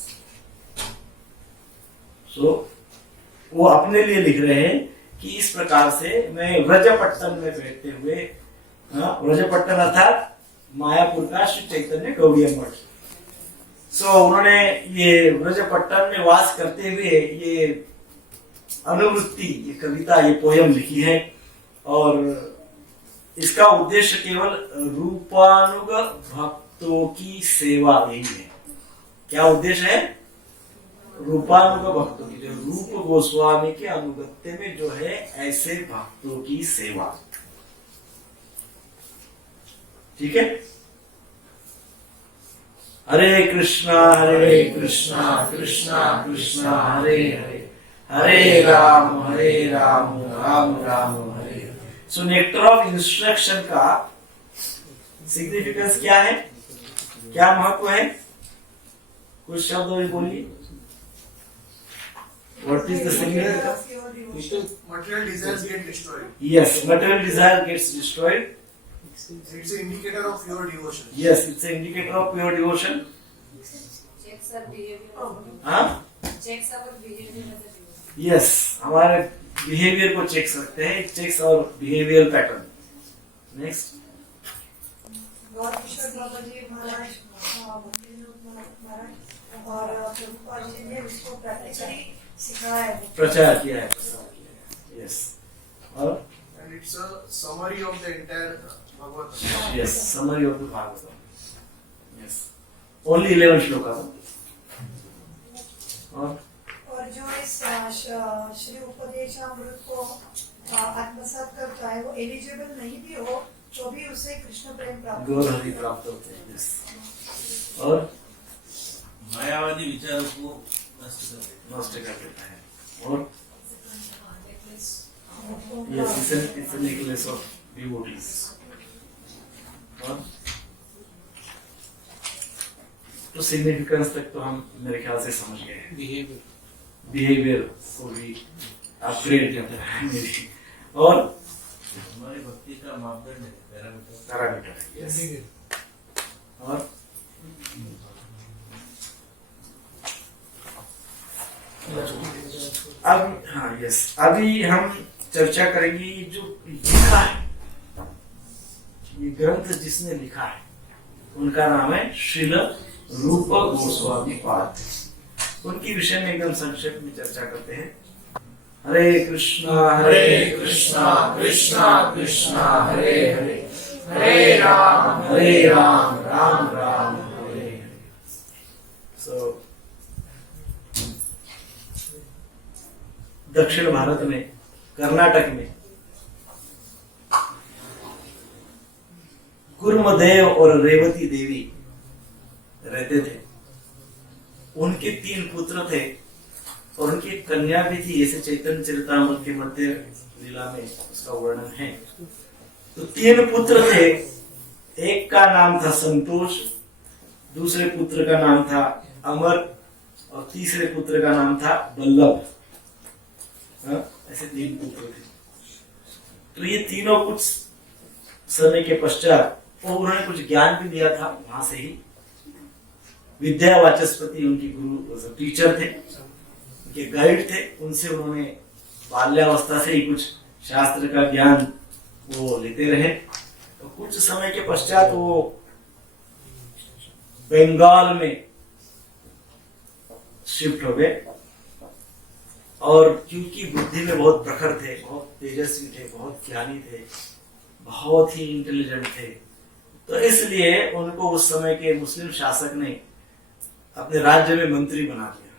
वो अपने लिए लिख रहे हैं कि इस प्रकार से मैं व्रजपट्टन में बैठते हुए, व्रजपट्टन अर्थात मायापुर का श्री चैतन्य गौड़ीय मठ। उन्होंने ये व्रजपट्टन में वास करते हुए ये अनुवृत्ति, ये कविता, ये पोयम लिखी है। और इसका उद्देश्य केवल रूपानुग भक्तों की सेवा, यही है। क्या उद्देश्य है? रूपानुग भक्तों की, जो रूप गोस्वामी के अनुगत्य में जो है ऐसे भक्तों की सेवा। ठीक है। हरे कृष्णा कृष्णा कृष्णा हरे हरे, हरे राम राम राम हरे हरे। सो नेक्टर ऑफ इंस्ट्रक्शन का सिग्निफिकेंस क्या है, क्या महत्व है? कुछ शब्द और बोलिए। What is the significance? Material desires get destroyed. Yes, material desire gets destroyed. It's an indicator of pure devotion. Yes, it's an indicator of pure devotion. Checks our behavior. हाँ? Checks our behavior as a devotion. Yes, हमारे behaviour को check करते हैं, checks और behaviour pattern. Next. गौर किशोर बाबा जी महाराज, भक्ति महाराज और प्रभुपाद जी ने उसको प्रैक्टिकली सिखाया है, प्रचार किया है। यस। और And it's a summary of the entire Bhagavad. Yes, summary of the Bhagavatam. Yes, only 11 श्लोक। और जो इस श्री उपदेशामृत को आत्मसात करता है वो एलिजिबल नहीं भी हो तो भी उसे कृष्ण प्रेम प्राप्त गौर हरि प्राप्त होते हैं। यस। और मायावादी विचारों को नष्ट नष्ट कर देते हैं। कर देता है। और yes, it's a necklace of devotees। और तो सिग्निफिकेंस तक तो हम मेरे ख्याल से समझ गए हैं। बिहेवियर को भी अपग्रेड करता है। और हमारी भक्ति का मापदंड है, पैरामीटर है। यस। और अब हाँ, यस, अभी हम चर्चा करेंगे जो लिखा है, ये ग्रंथ जिसने लिखा है उनका नाम है श्रील रूप गोस्वामी पाद। उनके विषय में एकदम संक्षेप में चर्चा करते हैं। हरे कृष्णा कृष्णा कृष्णा हरे हरे, हरे राम राम राम हरे हरे। सो दक्षिण भारत में, कर्नाटक में गुरुमदेव और रेवती देवी रहते थे। उनके 3 पुत्र थे और उनकी एक कन्या भी थी। जैसे चैतन्य चरितामृत के मध्य लीला में उसका वर्णन है। तो 3 पुत्र थे। एक का नाम था संतोष, दूसरे पुत्र का नाम था अमर और तीसरे पुत्र का नाम था बल्लभ। ऐसे 3 पुत्र थे। तो ये तीनों कुछ समय के पश्चात उन्होंने कुछ ज्ञान भी दिया था। वहां से ही विद्या वाचस्पति उनकी गुरु टीचर थे, उनके गाइड थे। उनसे उन्होंने बाल्यावस्था से ही कुछ शास्त्र का ज्ञान वो लेते रहे। तो कुछ समय के पश्चात वो बंगाल में शिफ्ट हो गए। और क्योंकि बुद्धि में बहुत प्रखर थे, बहुत तेजस्वी थे, बहुत ज्ञानी थे, बहुत ही इंटेलिजेंट थे, तो इसलिए उनको उस समय के मुस्लिम शासक ने अपने राज्य में मंत्री बना दिया।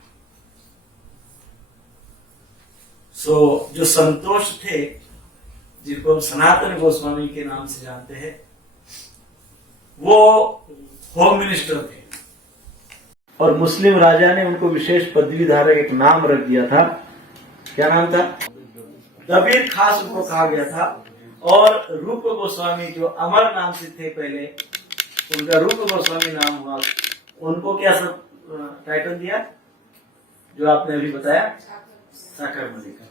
सो जो संतोष थे, जिनको हम सनातन गोस्वामी के नाम से जानते हैं, वो होम मिनिस्टर थे। और मुस्लिम राजा ने उनको विशेष पदवी धारक एक नाम रख दिया था। क्या नाम था? दबीर खास उनको कहा गया था। और रूप गोस्वामी जो अमर नाम से थे पहले, उनका रूप गोस्वामी नाम हुआ। उनको क्या सब टाइटल दिया जो आपने अभी बताया? साकरमणि का।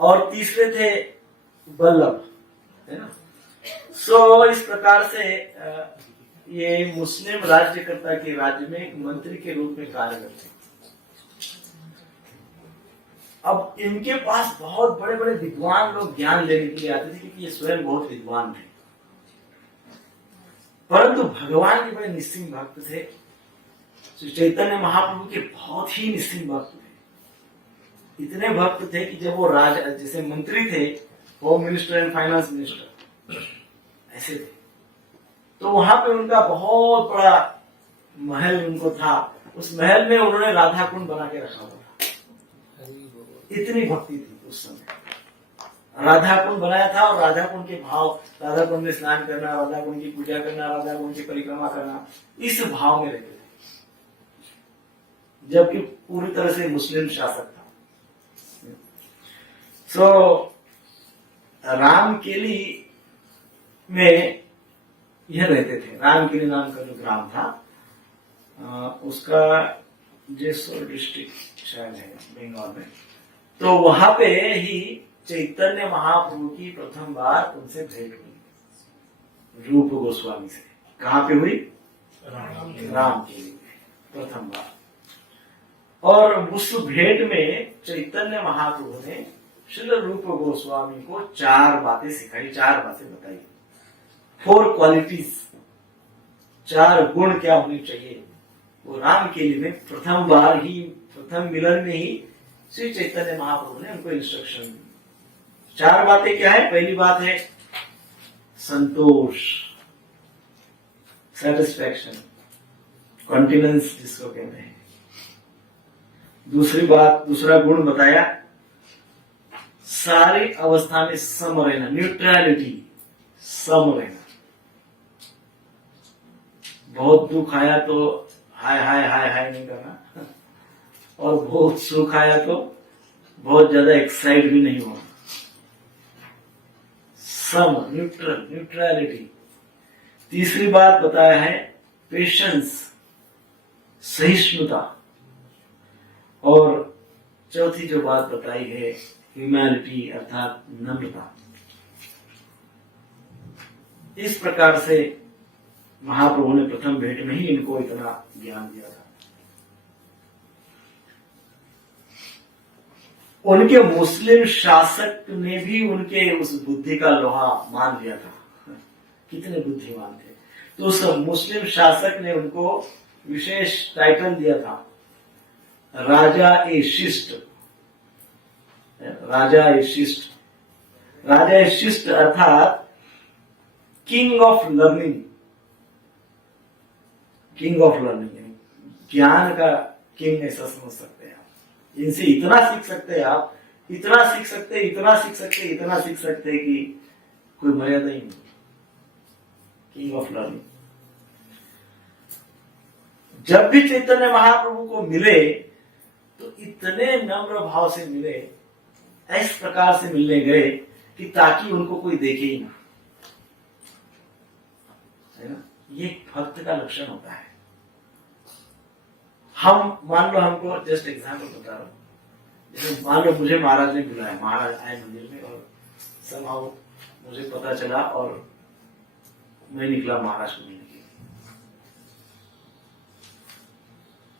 और तीसरे थे बल्लभ, है ना। सो इस प्रकार से ये मुस्लिम राज्यकर्ता के राज्य में एक मंत्री के रूप में कार्य करते। अब इनके पास बहुत बड़े बड़े विद्वान लोग ज्ञान लेने के लिए आते थे, क्योंकि ये स्वयं बहुत विद्वान थे। परंतु भगवान के बड़े निस्सिम भक्त थे। श्री चैतन्य महाप्रभु के बहुत ही निस्सिम भक्त थे। इतने भक्त थे कि जब वो जैसे मंत्री थे, home minister and finance minister ऐसे थे। तो वहां पे उनका बहुत बड़ा महल उनको था। उस महल में उन्होंने राधा कुंड बना के रखा हुआ था। इतनी भक्ति थी उस समय। राधा कुंड बनाया था और राधा कुंड के भाव, राधा कुंड में स्नान करना, राधा कुंड की पूजा करना, राधा कुंड की परिक्रमा करना, इस भाव में रहते थे, जबकि पूरी तरह से मुस्लिम शासक था। रामकेली में यह रहते थे। रामकेली नाम का जो ग्राम था, उसका जयसोर डिस्ट्रिक्ट शायद है बंगाल में। तो वहां पे ही चैतन्य महाप्रभु की प्रथम बार उनसे भेंट हुई, रूप गोस्वामी से। कहाँ पे हुई? रामकेली में प्रथम बार। और उस भेंट में चैतन्य महाप्रभु ने श्रील रूप गोस्वामी को 4 बातें सिखाई, 4 बातें बताई। 4 क्वालिटीज, 4 गुण क्या होनी चाहिए। वो रामकेली में प्रथम बार ही, प्रथम मिलन में ही श्री चैतन्य महाप्रभु ने उनको इंस्ट्रक्शन दी। 4 बातें क्या है? पहली बात है संतोष, सेटिस्फैक्शन, कॉन्टिनेंस जिसको कहते हैं। दूसरी बात, दूसरा गुण बताया सारी अवस्था में सम रहना, न्यूट्रलिटी, सम रहना। बहुत दुख आया तो हाय हाय हाय हाय नहीं करना, और बहुत सुख आया तो बहुत ज्यादा एक्साइट भी नहीं होना। सम, न्यूट्रल, न्यूट्रलिटी। तीसरी बात बताया है पेशेंस, सहिष्णुता। और चौथी जो बात बताई है ह्यूमैनिटी, अर्थात नम्रता। इस प्रकार से महाप्रभु ने प्रथम भेंट में ही इनको इतना ज्ञान दिया था। उनके मुस्लिम शासक ने भी उनके उस बुद्धि का लोहा मान लिया था। कितने बुद्धिमान थे। तो उस मुस्लिम शासक ने उनको विशेष टाइटल दिया था, राजा ए शिष्ट। राजा ए शिष्ट, राजा ए शिष्ट अर्थात king of learning. King of learning, ज्ञान का किंग ऐसा समझ सकते हैं आप। इनसे इतना सीख सकते हैं आप, इतना सीख सकते, इतना सीख सकते, इतना सीख सकते कि कोई मर्यादा ही नहीं। King of learning. जब भी चैतन्य महाप्रभु को मिले तो इतने नम्र भाव से मिले, इस प्रकार से मिलने गए कि ताकि उनको कोई देखे ही ना, है ना। ये भक्त का लक्षण होता है। हम मान लो, हमको जस्ट एग्जाम्पल बता रहा हूं, जैसे मान लो मुझे महाराज ने बुलाया, महाराज आए मंदिर में और somehow मुझे पता चला और मैं निकला महाराज को मिलने के लिए।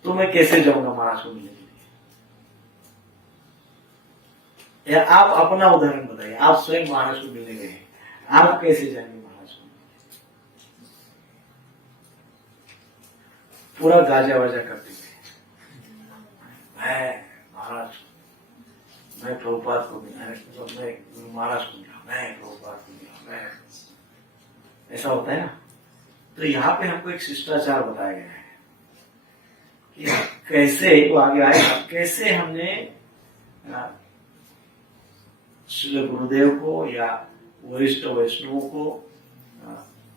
तो मैं कैसे जाऊंगा महाराज को मिलने के लिए? या आप अपना उदाहरण बताइए, आप स्वयं महाराज को मिलने गए, आप कैसे जाएंगे महाराज को? पूरा गाजा वाजा करते थे, मैं महाराज, मैं प्रभुपाद को मिला, मतलब मैं गुरु महाराज को मिला, मैं प्रभुपाद को मिला, मैं, ऐसा होता है ना। तो यहाँ पे हमको एक शिष्टाचार बताया गया है कि कैसे, वो आगे आएगा, कैसे हमने श्री गुरुदेव को या वरिष्ठ वैष्णवों को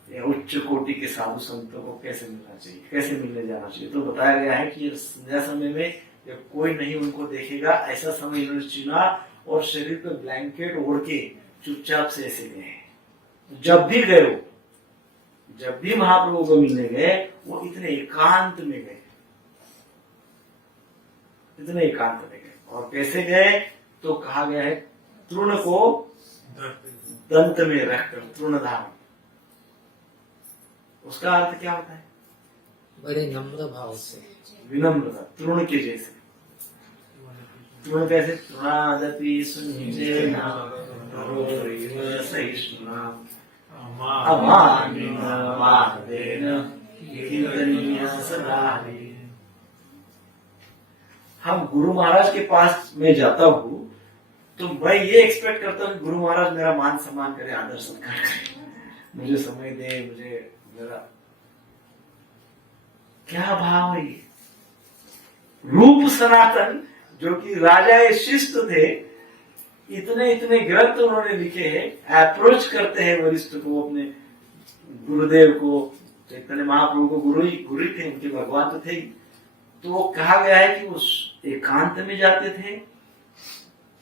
या उच्च कोटि के साधु संतों को कैसे मिलना चाहिए, कैसे मिलने जाना चाहिए। तो बताया गया है कि संध्या समय में जब कोई नहीं उनको देखेगा, ऐसा समय इन्होंने चुना और शरीर पे ब्लैंकेट ओढ़ के चुपचाप से ऐसे गए। जब भी गए हो, जब भी महाप्रभु को मिलने गए, वो इतने एकांत में गए, इतने एकांत में गए। और कैसे गए? तो कहा गया है तृण को दंत में रखकर, तृणधाम। उसका अर्थ क्या होता है? बड़े नम्र भाव से, विनम्रता, तृण के जैसे। तृण कैसे? तृणादपि सुनिचेना नरोरिव सहिष्णुना अमानिन वादेन कीर्तनीय सदा हरि। हम गुरु महाराज के पास में जाता हूँ तो मैं ये एक्सपेक्ट करता हूँ कि गुरु महाराज मेरा मान सम्मान करे, आदर सत्कार करे, मुझे समय दे, मुझे जरा क्या भाव है ये? रूप सनातन, जो कि राजा शिष्ट थे, इतने इतने ग्रंथ उन्होंने लिखे हैं, अप्रोच करते हैं वरिष्ठ को, अपने गुरुदेव को, चैतन्य महाप्रभु को गुरु ही थे, उनके भगवान तो थे ही। तो वो कहा गया है कि वो एकांत में जाते थे,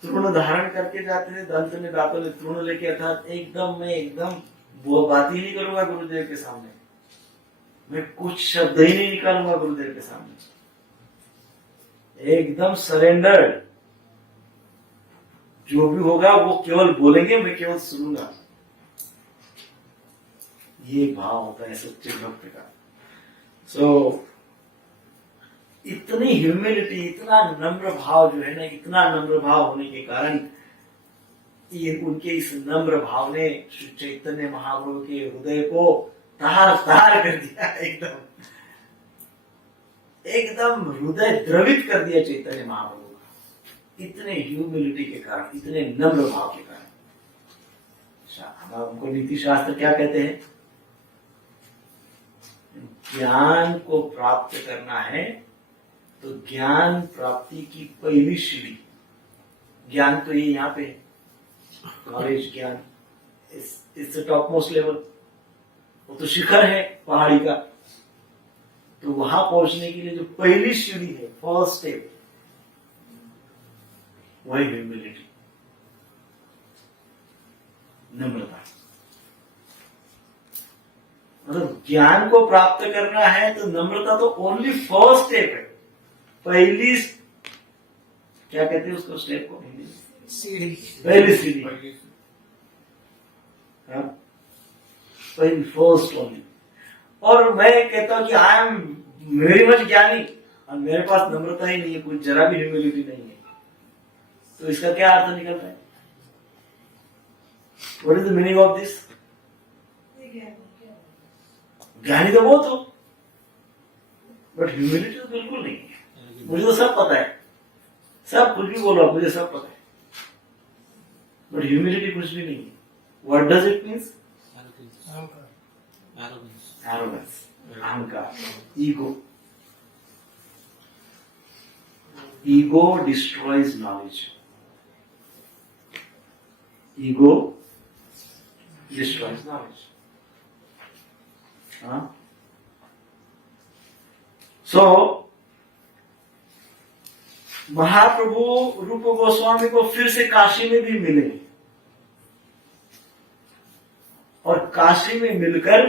तृण धारण करके जाते थे, दंत में दांतों में तृण लेके, अर्थात एकदम वो बात ही नहीं करूंगा गुरुदेव के सामने, मैं कुछ शब्द ही नहीं निकालूंगा गुरुदेव के सामने, एकदम सरेंडर्ड, जो भी होगा वो केवल बोलेंगे, मैं केवल सुनूंगा। ये भाव होता है सच्चे भक्त का। सो इतनी ह्यूमिलिटी, इतना नम्र भाव जो है ना, इतना नम्र भाव होने के कारण ये उनके इस नम्र भाव ने श्री चैतन्य महाप्रभु के हृदय को तार तार कर दिया, एकदम हृदय द्रवित कर दिया चैतन्य महाप्रभु का, इतने ह्यूमिलिटी के कारण, इतने नम्र भाव के कारण। हमको नीति शास्त्र क्या कहते हैं? ज्ञान को प्राप्त करना है तो ज्ञान प्राप्ति की पहली सीढ़ी, ज्ञान तो ये यहाँ पे नॉलेज, ज्ञान इट्स टॉप मोस्ट लेवल, वो तो शिखर है पहाड़ी का। तो वहां पहुंचने के लिए जो पहली सीढ़ी है, फर्स्ट स्टेप, वही ह्यूमिलिटी, नम्रता। मतलब ज्ञान को प्राप्त करना है तो नम्रता तो ओनली फर्स्ट स्टेप है, पहली, क्या कहते हैं उसको स्टेप को? सीढ़ी, पहली सीढ़ी, पहली, फर्स्ट ओनली। और मैं कहता हूं कि आई एम वेरी मच ज्ञानी और मेरे पास नम्रता ही नहीं है, कोई जरा भी ह्यूमिलिटी नहीं है, तो इसका क्या अर्थ निकलता है? What is the meaning of this? ज्ञानी तो बहुत हो, बट ह्यूमिलिटी तो बिल्कुल नहीं है। मुझे तो सब पता है, सब कुछ भी बोलो, मुझे सब पता है, बट ह्यूमिलिटी कुछ भी नहीं है। What does it means? Arrogance, अहंकार, ego. Ego destroys knowledge, ego destroys knowledge. So Mahaprabhu Rupa Goswami को फिर से काशी में भी मिले और काशी में मिलकर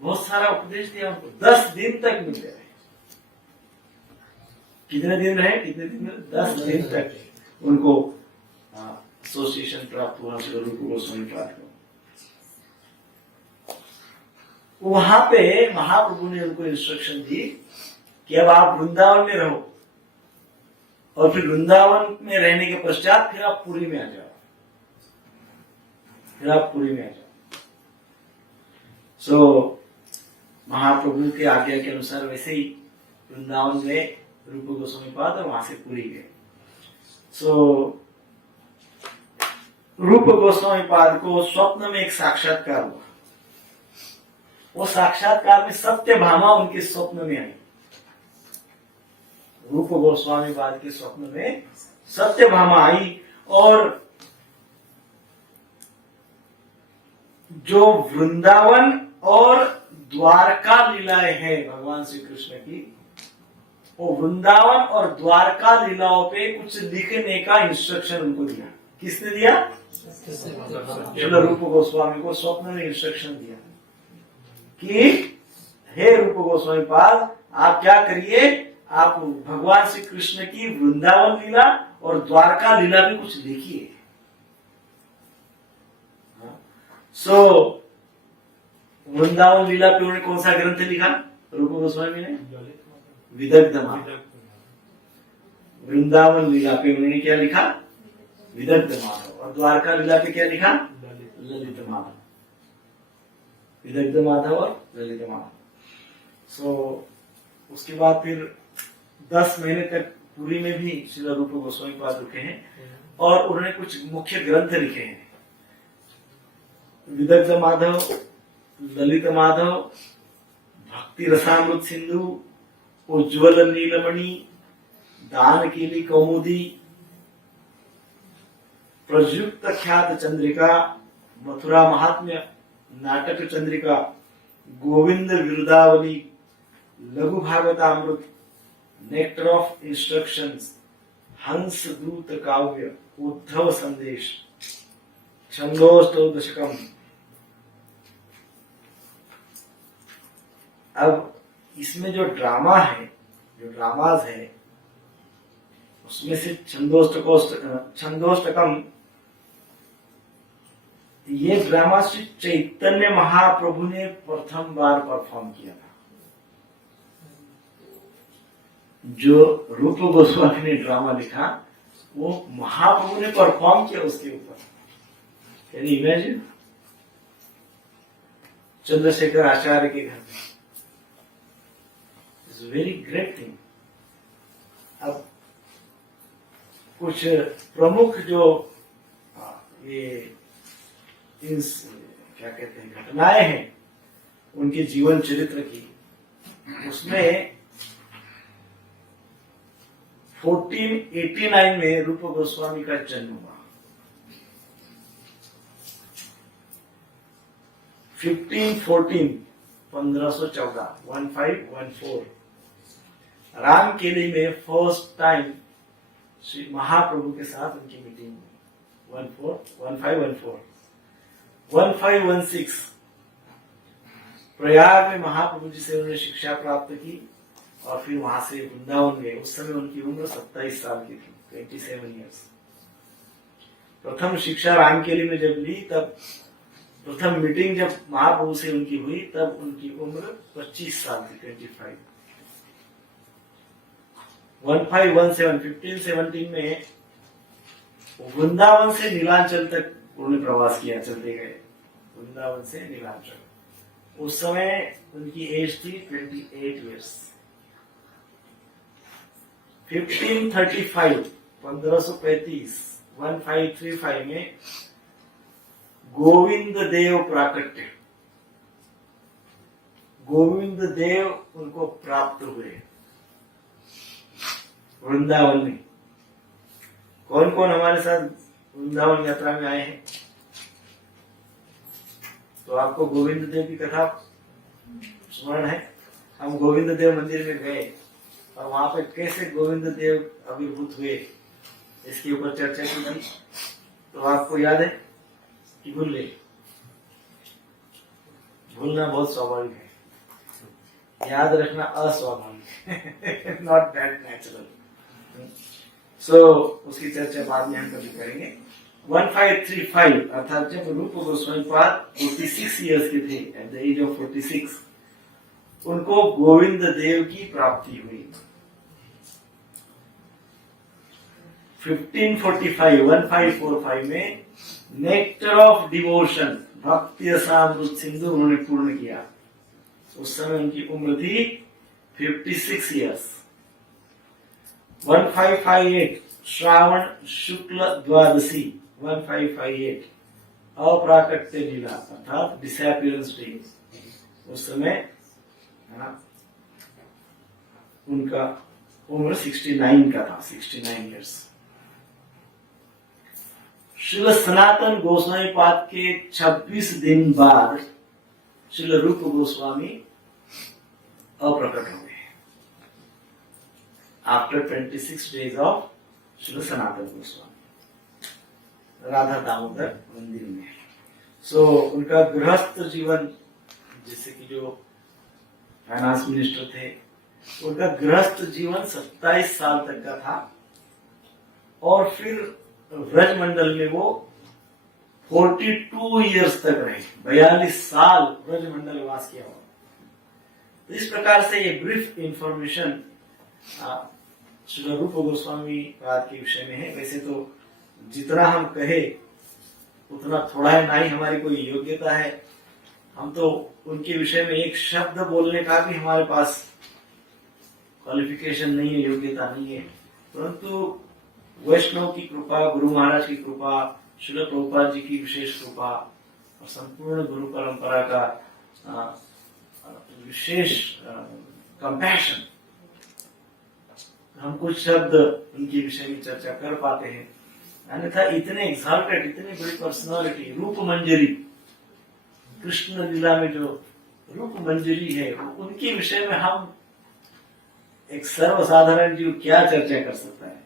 बहुत सारा उपदेश दिया उनको। 10 दिन तक मिलते रहे। कितने दिन रहे? 10 दिन तक उनको एसोसिएशन प्राप्त हुआ रूप गोस्वामी प्राप्त हुआ। वहां पे महाप्रभु ने उनको इंस्ट्रक्शन दी कि अब आप वृंदावन में रहो और फिर वृंदावन में रहने के पश्चात फिर आप पुरी में आ जाओ, सो महाप्रभु के आज्ञा के अनुसार वैसे ही वृंदावन में रूप गोस्वामी पाद और वहां से पुरी गए। सो रूप गोस्वामी पाद को स्वप्न में एक साक्षात्कार हुआ। वो साक्षात्कार में सत्यभामा उनके स्वप्न में आई। रूप गोस्वामी पाद के स्वप्न में सत्यभामा आई और जो वृंदावन और द्वारका लीलाएं हैं भगवान श्री कृष्ण की, वो वृंदावन और द्वारका लीलाओं पे कुछ लिखने का इंस्ट्रक्शन उनको दिया। किसने दिया? रूप गोस्वामी को स्वप्न में इंस्ट्रक्शन दिया कि हे रूप गोस्वामी पाद, आप क्या करिए, आप भगवान श्री कृष्ण की वृंदावन लीला और द्वारका लीला भी कुछ लिखिए। सो वृंदावन लीला पे उन्होंने कौन सा ग्रंथ लिखा? रूप गोस्वामी ने विदग्ध माधव। वृंदावन लीला पे उन्होंने क्या लिखा? विदग्ध माधव। और द्वारका लीला पे क्या लिखा? ललित माधव। विदग्ध माधव और ललित माधव। सो उसके बाद फिर 10 महीने तक पुरी में भी श्री रूप गोस्वामी पाद रुके हैं और उन्होंने कुछ मुख्य ग्रंथ लिखे हैं। विदग्ध माधव ललित माधव, भक्ति रसामृत सिंधु, उज्ज्वल नीलमणि, दान कीली कौमुदी, प्रयुक्त ख्यात चंद्रिका, मथुरा महात्म्य, नाटक चंद्रिका, गोविंद विरुदावली, लघु भागवतामृत, नेक्टर ऑफ इंस्ट्रक्शंस, हंस दूत काव्य, उद्धव संदेश, छंदोष्टोदशकम। अब इसमें जो ड्रामा है, जो ड्रामाज है, उसमें से छंदोष्टकम, ये ड्रामा श्री चैतन्य महाप्रभु ने प्रथम बार परफॉर्म किया था। जो रूप गोस्वामी ने ड्रामा लिखा वो महाप्रभु ने परफॉर्म किया उसके ऊपर। Can you imagine? Chandrashekhar Acharya के घर में। It's very great thing. अब कुछ प्रमुख जो ये क्या कहते हैं घटनाएं हैं उनके जीवन चरित्र की, उसमें 1489 में रूप गोस्वामी का जन्म हुआ। 1514 रामकेली में फर्स्ट टाइम श्री महाप्रभु के साथ उनकी मीटिंग हुई। 1516 प्रयाग में महाप्रभु जी से उन्होंने शिक्षा प्राप्त की और फिर वहां से वृंदावन गए। उस समय उनकी उम्र 27 साल की थी, 27 ईयर्स। प्रथम शिक्षा रामकेली में जब ली, तब प्रथम मीटिंग जब महाप्रभु से उनकी हुई, तब उनकी उम्र 25 साल थी, 25। 1517 में वृंदावन से नीलांचल तक उन्होंने प्रवास किया, चलते गए वृंदावन से नीलांचल। उस समय उनकी एज थी 28 ईयर्स। 1535 में गोविंद देव प्राकट्य, गोविंद देव उनको प्राप्त हुए वृंदावन में। कौन कौन हमारे साथ वृंदावन यात्रा में आए हैं? तो आपको गोविंद देव की कथा स्मरण है। हम गोविंद देव मंदिर में गए और वहां पे कैसे गोविंद देव आविर्भूत हुए इसके ऊपर चर्चा की थी। तो आपको याद है कि भूल गए? भूलना बहुत स्वाभाविक है, याद रखना अस्वाभाविक है। Not that natural. सो उसकी चर्चा बाद में हम कभी करेंगे। 1535 अर्थात जब रूप गोस्वामी पाद 46 ईयर्स के थे, एट द एज ऑफ 46 उनको गोविंद देव की प्राप्ति हुई। 1545 में नेक्टर ऑफ डिवोशन, भक्ति रसामृत सिंधु उन्होंने पूर्ण किया। उस समय उनकी उम्र थी 56 ईयर्स। 1558 श्रावण शुक्ल द्वादशी, 1558 अप्राकट्य लीला अर्थात डिसअपियरेंस डे। उस समय उनका उम्र 69 का था, 69 ईयर्स। श्रील सनातन गोस्वामी पाद के 26 दिन बाद श्रील रूप गोस्वामी अप्रकट हो गए। After 26 days of Srila Sanatan Goswami Radha Damodar मंदिर में। सो उनका गृहस्थ जीवन, जैसे कि जो फाइनेंस मिनिस्टर थे, उनका गृहस्थ जीवन 27 साल तक का था और फिर व्रज मंडल में वो 42 ईयर्स तक रहे, 42 साल व्रज मंडल वास किया हुआ। तो इस प्रकार से ये ब्रीफ इंफॉर्मेशन श्री रूप गोस्वामी पाद के विषय में है। वैसे तो जितना हम कहे उतना थोड़ा है, ना ही हमारी कोई योग्यता है। हम तो उनके विषय में एक शब्द बोलने का भी हमारे पास क्वालिफिकेशन नहीं है, योग्यता नहीं है। परंतु वैष्णव की कृपा, गुरु महाराज की कृपा, श्रील प्रभुपाद जी की विशेष कृपा और संपूर्ण गुरु परंपरा का विशेष कंपैशन, हम कुछ शब्द उनके विषय में चर्चा कर पाते हैं, अन्यथा इतने एक्साल्टेड, इतनी बड़ी पर्सनालिटी, रूप मंजरी, कृष्ण लीला में जो रूप मंजरी है, उनके विषय में हम एक सर्वसाधारण जीव क्या चर्चा कर सकता है।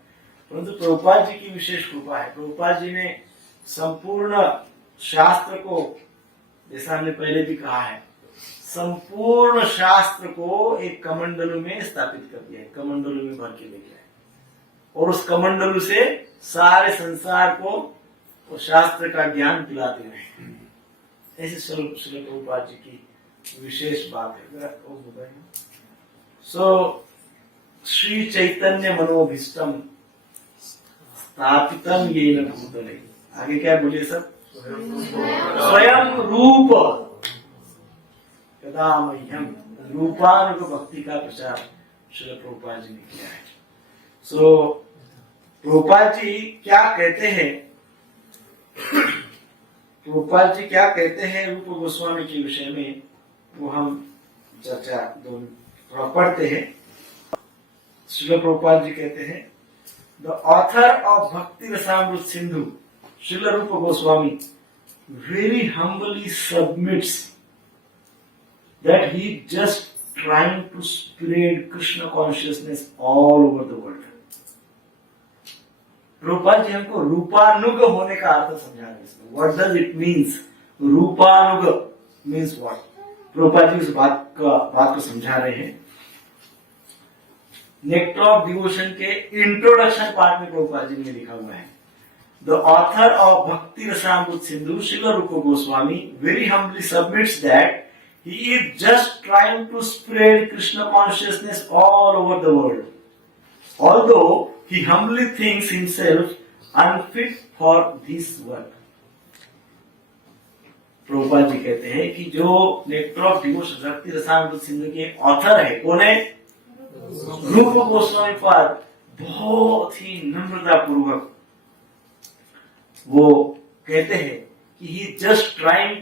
परंतु प्रभुपाद जी की विशेष कृपा है। प्रभुपाद जी ने संपूर्ण शास्त्र को, जैसा हमने पहले भी कहा है, संपूर्ण शास्त्र को एक कमंडलू में स्थापित कर दिया है, कमंडलू में भर के लेके आए, और उस कमंडलू से सारे संसार को वो शास्त्र का ज्ञान दिलाते रहे। ऐसे स्वरूप श्री प्रभुपाद जी की विशेष बात है। सो श्री चैतन्य मनोभीष्टम स्थापितम येन भूतले, आगे क्या बोलिए सब, स्वयं रूप कदा मह्यम, रूपानुग भक्ति का प्रचार श्री प्रभुपाद जी ने किया है। सो प्रभुपाद जी क्या कहते हैं, प्रभुपाद जी क्या कहते हैं रूप गोस्वामी के विषय में, वो हम चर्चा दोनों पढ़ते हैं। श्रील प्रभुपाद जी कहते हैं, द ऑथर ऑफ भक्ति रसामृत सिंधु श्रील रूप Goswami very humbly submits that he just trying to spread Krishna consciousness all over the world. Prabhupada ji हमको रूपानुग होने का अर्थ समझा रहे हैं। What does it means? रूपानुग means what? Prabhupada ji उस बात को समझा रहे हैं। नेक्टर ऑफ डिवोशन के इंट्रोडक्शन पार्ट में प्रभुपाद जी ने लिखा हुआ है, The author of Bhakti Rasamrut Sindhu, Srila Rupa Goswami, very humbly submits that he is just trying to spread Krishna consciousness all over the world. Although he humbly thinks himself unfit for this work. Prabhupada ji कहते हैं कि जो nectar of devotion भक्ति रसामृत सिंधु के author है, कौन है? रूप गोस्वामी पाद बहुत ही नम्रता पूर्वक वो कहते हैं कि he just trying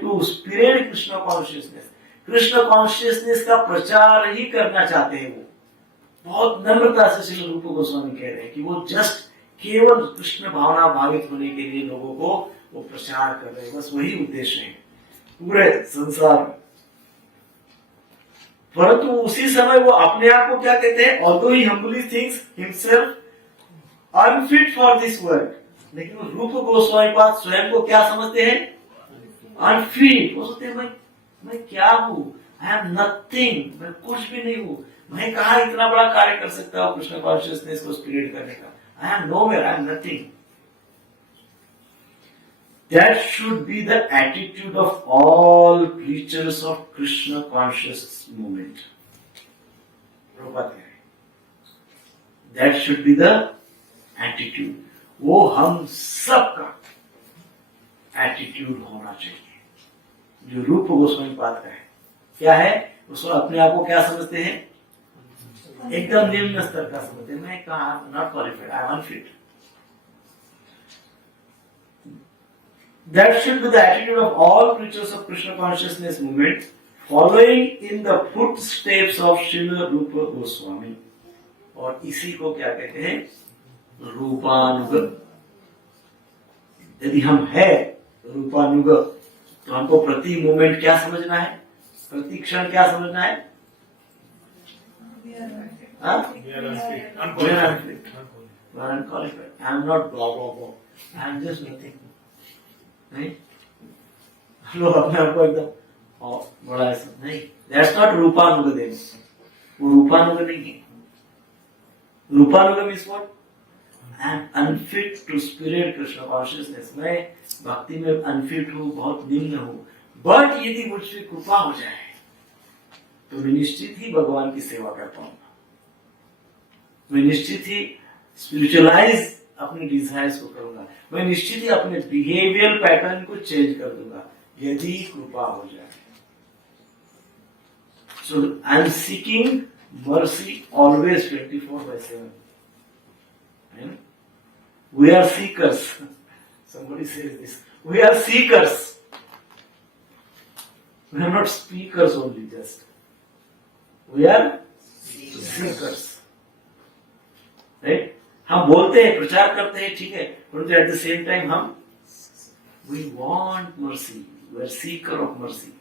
to spread Krishna consciousness, Krishna consciousness का प्रचार ही करना चाहते हैं। वो बहुत नम्रता से श्री रूप गोस्वामी कह रहे हैं कि वो जस्ट केवल कृष्ण भावना भावित होने के लिए लोगों को वो प्रचार कर रहे हैं, बस वही उद्देश्य है पूरे संसार में। परंतु उसी समय वो अपने आप को क्या कहते हैं? Although he humbly thinks himself unfit for this work, लेकिन वो रूप गोस्वामी पाद स्वयं को क्या समझते हैं? अनफिट। वो सोचते हैं मैं क्या हूँ? आई एम नथिंग, मैं कुछ भी नहीं हूँ। मैं कहाँ इतना बड़ा कार्य कर सकता हूँ कृष्ण कॉन्शियसनेस को स्प्रेड करने का? I am nowhere, I am nothing. That should be the attitude of all preachers of Krishna conscious movement. That should be the attitude. वो हम सबका एटीट्यूड होना चाहिए जो रूप गोस्वामी पाद का है। क्या है? उसको अपने आप को क्या समझते हैं? एकदम निम्न स्तर का समझते हैं। मैं कहा not qualified, I am unfit. That should be the attitude of all preachers of Krishna consciousness movement, following in the footsteps of Srila Rupa Goswami. और इसी को क्या कहते हैं? रूपानुग। यदि हम है रूपानुग तो हमको प्रति मोमेंट क्या समझना है? प्रति क्षण क्या समझना है? Unqualified. I am not blah blah blah. I am just nothing. नहीं, लोग अपने आप को एकदम बड़ा ऐसा नहीं। That's not रूपानुग देव। वो रूपानुग नहीं है। Rupanuga means what? I am unfit to spread Krishna consciousness. मैं भक्ति में अनफिट हूँ, बहुत निम्न हूँ। बट यदि मुझसे कृपा हो जाए तो मैं निश्चित ही भगवान की सेवा कर पाऊंगा। मैं निश्चित ही स्पिरिचुअलाइज अपने डिजायर्स को करूंगा। मैं निश्चित ही अपने बिहेवियर पैटर्न को चेंज कर दूंगा यदि कृपा हो जाए। So I am seeking mercy always 24/7. We are seekers. Somebody says this. We are seekers. We are not speakers only, just. We are seekers. Right? हम बोलते हैं, प्रचार करते हैं, ठीक है, परंतु एट द सेम टाइम हम we want mercy. We are seeker of mercy.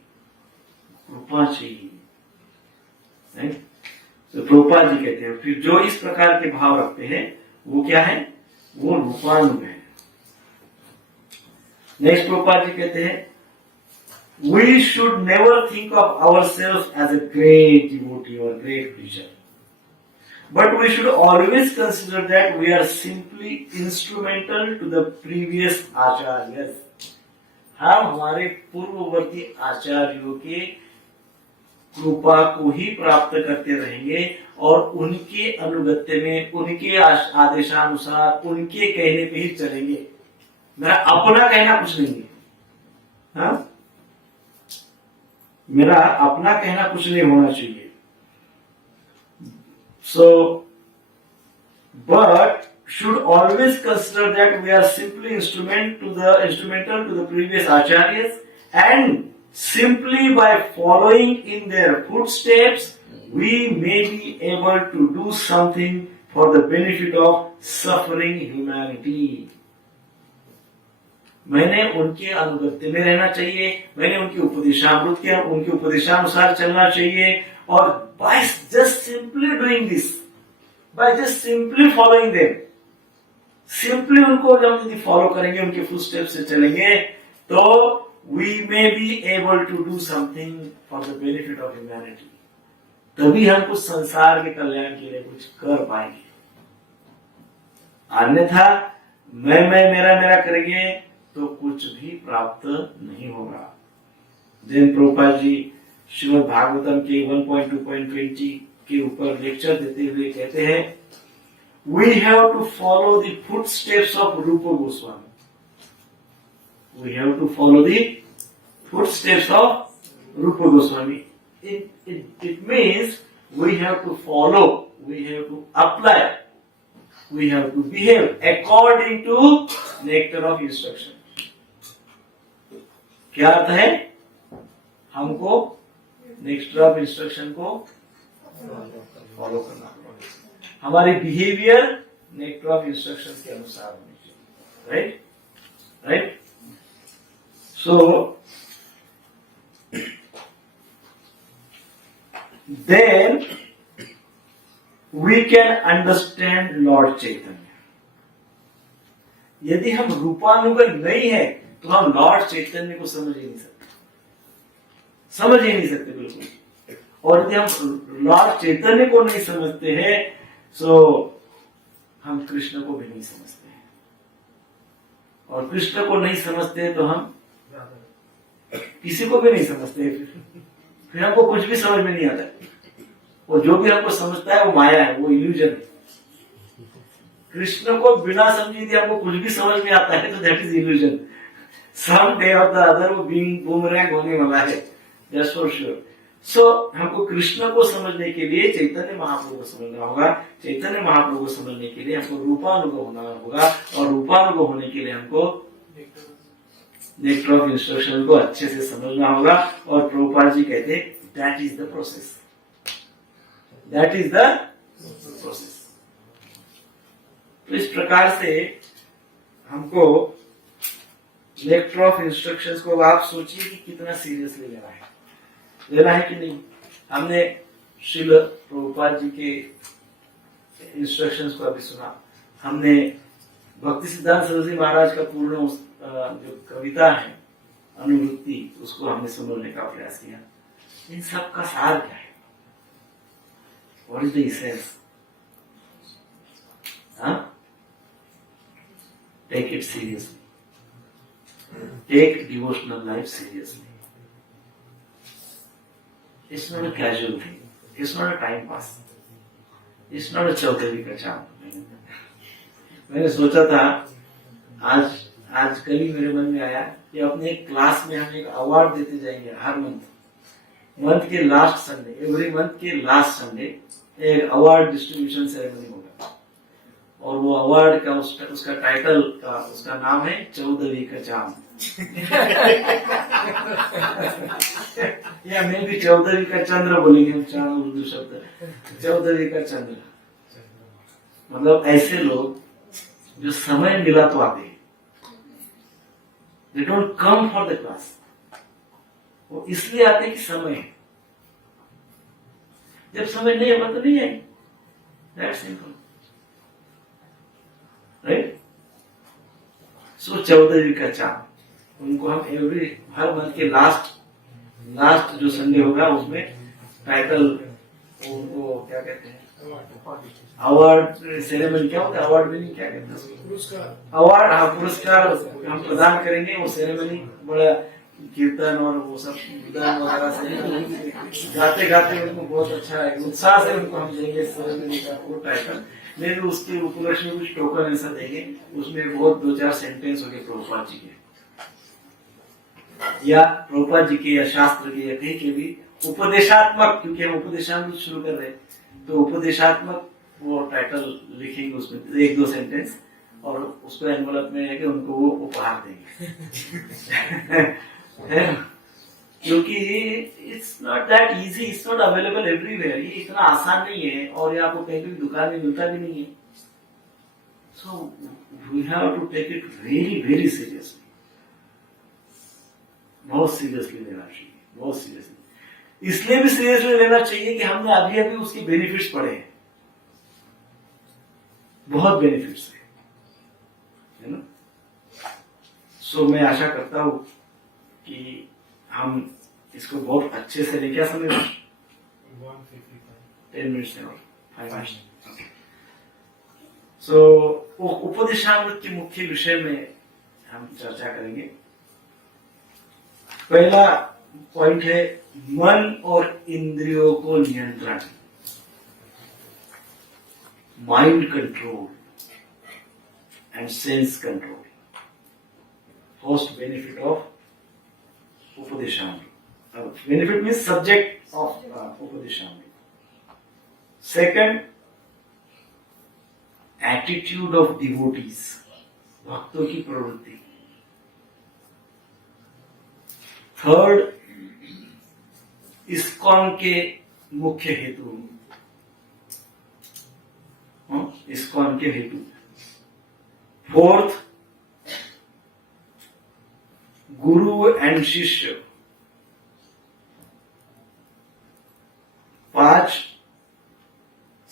कृपा चाहिए. Right? तो प्रभुपाद जी कहते हैं, फिर जो इस प्रकार के भाव रखते हैं वो क्या है? वो रूपानुग है. नेक्स्ट प्रभुपाद जी कहते हैं, we should never think of ourselves as a great devotee or great preacher, but we should always consider that we are simply instrumental to the previous acharyas. हम हमारे पूर्ववर्ती आचार्यों के कृपा को ही प्राप्त करते रहेंगे और उनके अनुगत्य में, उनके आदेशानुसार, उनके कहने पे ही चलेंगे. मेरा अपना कहना कुछ नहीं है. हाँ, मेरा अपना कहना कुछ नहीं होना चाहिए. So, but should always consider that we are simply instrumental to the previous acharyas, and simply by following in their footsteps we may be able to do something for the benefit of suffering humanity. मैंने उनके अनुगत्य में रहना चाहिए, मैंने उनके उपदेशामृत के, उनके उपदेशानुसार चलना चाहिए, और by just simply doing this, by just simply following them, simply उनको जब यदि फॉलो करेंगे, उनके फुटस्टेप से चलेंगे, तो we may be able to do something for the benefit of humanity. तभी हम कुछ संसार के कल्याण के लिए कुछ कर पाएंगे. अन्यथा मैं मेरा करेंगे तो कुछ भी प्राप्त नहीं होगा. जैन प्रभुपाद जी श्रीमद् भागवतम के 1.2.20 के ऊपर लेक्चर देते हुए कहते हैं, we have to follow the footsteps of Rupa Goswami. We have to follow the footsteps of Rupa Goswami. It means we have to follow, we have to apply, we have to behave according to nectar of instruction. क्या अर्थ है? हमको next of instruction को follow करना होगा. हमारी behaviour nectar of instruction के अनुसार होनी चाहिए. Right right. So then we can understand Lord Chaitanya. यदि हम रूपानुगत नहीं है तो हम लॉर्ड चैतन्य को समझ ही नहीं सकते, समझ ही नहीं सकते बिल्कुल. और यदि हम लॉर्ड चैतन्य को नहीं समझते हैं तो हम कृष्ण को भी नहीं समझते हैं, और कृष्ण को नहीं समझते तो हम किसी को भी नहीं समझते हैं. फिर हमको कुछ भी समझ में नहीं आता. और जो भी हमको समझता है वो माया है, वो इल्यूजन है. कृष्ण को बिना समझे यदि हमको कुछ भी समझ में आता है तो that is illusion. Some day of the other वो बूमरैंग होने वाला है, दैट्स फॉर श्योर. सो हमको कृष्ण को समझने के लिए चैतन्य महाप्रभु को समझना होगा. चैतन्य महाप्रभु को समझने के लिए हमको रूपानुभव होना होगा, और रूपानुभव होने के लिए हमको नेक्टर ऑफ इंस्ट्रक्शन को अच्छे से समझना होगा. और प्रभुपाद जी कहते हैं that is the process, that is the process. तो इस प्रकार से हमको नेक्टर ऑफ इंस्ट्रक्शंस को आप सोचिए कि कितना सीरियसली लेना है कि नहीं. हमने श्रील प्रभुपाद जी के इंस्ट्रक्शंस को अभी सुना. हमने भक्ति सिद्धांत सरस्वती महाराज का पूर्ण जो कविता है अनुवृत्ति, उसको हमने समझने का प्रयास किया. इन सब का सार क्या है? What is the essence? Take it seriously. Take devotional life seriously. It's not a casual thing. It's not a time pass. It's not a Chaudhary का चाम. मैंने सोचा था आज कल ही मेरे मन में आया कि अपने एक क्लास में हम एक अवार्ड देते जाएंगे हर मंथ के लास्ट संडे, एवरी मंथ के लास्ट संडे एक अवार्ड डिस्ट्रीब्यूशन सेरेमनी होगा. और वो अवार्ड का उसका टाइटल का उसका नाम है चौधरी का चाम. या मैं भी चौधरी का चंद्र बोलेंगे, हम चार उर्दू शब्द, चौधरी का चंद्र, मतलब ऐसे लोग जो समय मिला तो आते हैं, they don't come for the class, वो इसलिए आते कि समय है, जब समय नहीं होगा तो नहीं आएंगे, दैट्स सिंपल, राइट। सो चौधरी का चांद, उनको हम एवरी हर मंथ के लास्ट जो संडे होगा उसमें टाइटल, उनको क्या कहते हैं, अवार्ड सेरेमनी, क्या होता है अवार्ड विनिंग, क्या कहते हैं अवार्ड, हाँ पुरस्कार हम प्रदान करेंगे। वो सेरेमनी बड़ा कीर्तन और वो सब वगैरह से गाते गाते उनको बहुत अच्छा है, उत्साह से उनको हम देंगे सेरेमनी का वो टाइटल, लेकिन उसके उपलक्ष्य में कुछ टोकन ऐसा देंगे, उसमें बहुत 2-4 सेंटेंस हो गए प्रभुपाद जी के या प्रभुपाद जी के या शास्त्र के या कहीं के भी उपदेशात्मक, क्योंकि हम उपदेशात्मक शुरू कर रहे हैं, तो उपदेशात्मक वो टाइटल लिखेंगे उसमें 1-2 सेंटेंस, और उसको एनवलप में है कि उनको वो उपहार देंगे। क्योंकि it's not that easy, it's not available everywhere, ये इतना आसान नहीं है और ये आपको कहीं भी दुकान में मिलता भी नहीं है। So we have to take it very very seriously, बहुत सीरियसली लेना चाहिए, बहुत सीरियसली। इसलिए भी सीरियसली लेना चाहिए कि हमने अभी अभी उसके बेनिफिट्स पढ़े हैं, बहुत बेनिफिट्स है ना। सो मैं आशा करता हूं कि हम इसको बहुत अच्छे से लेके, क्या समझ 10 मिनट्स है और 5 मिनट्स। सो उपदेशामृत के मुख्य विषय में हम चर्चा करेंगे। पहला पॉइंट है मन और इंद्रियों को नियंत्रण, mind control and sense control, first benefit of Upadeshamrita. Benefit means subject of Upadeshamrita. Second, attitude of devotees, भक्तों की प्रवृत्ति। थर्ड, इस्कॉन के मुख्य हेतु, इस्कॉन के हेतु। फोर्थ, गुरु एंड शिष्य। 5,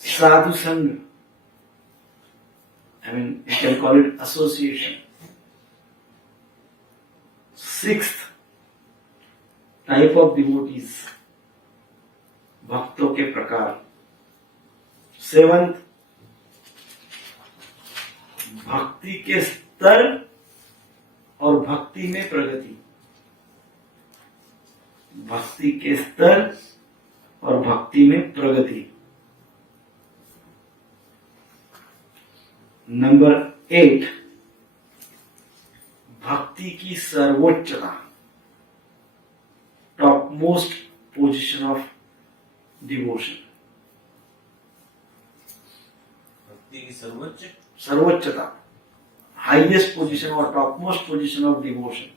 साधु संघ, I mean you can call it association. 6th, type of devotees, भक्तों के प्रकार। 7th, भक्ति के स्तर और भक्ति में प्रगति, भक्ति के स्तर और भक्ति में प्रगति। नंबर 8, भक्ति की सर्वोच्चता, top most position of devotion, भक्ति की सर्वोच्चता, हाईएस्ट पोजिशन और top most position of devotion.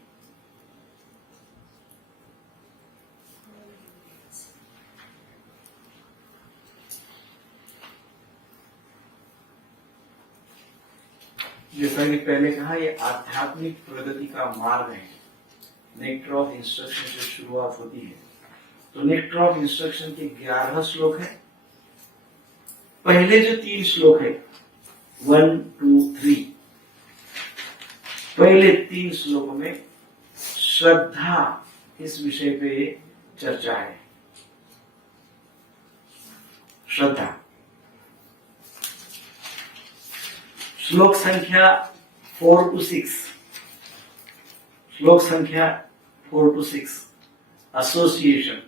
जैसा कि पहले कहा, ये आध्यात्मिक प्रगति का मार्ग है। नेक्टर ऑफ इंस्ट्रक्शन से शुरुआत होती है। तो नेक्टर ऑफ इंस्ट्रक्शन के 11 श्लोक है। पहले जो 3 श्लोक है 1, 2, 3, पहले 3 श्लोकों में श्रद्धा इस विषय पे चर्चा है। श्रद्धा। श्लोक संख्या 4 to 6, श्लोक संख्या 4 to 6, एसोसिएशन,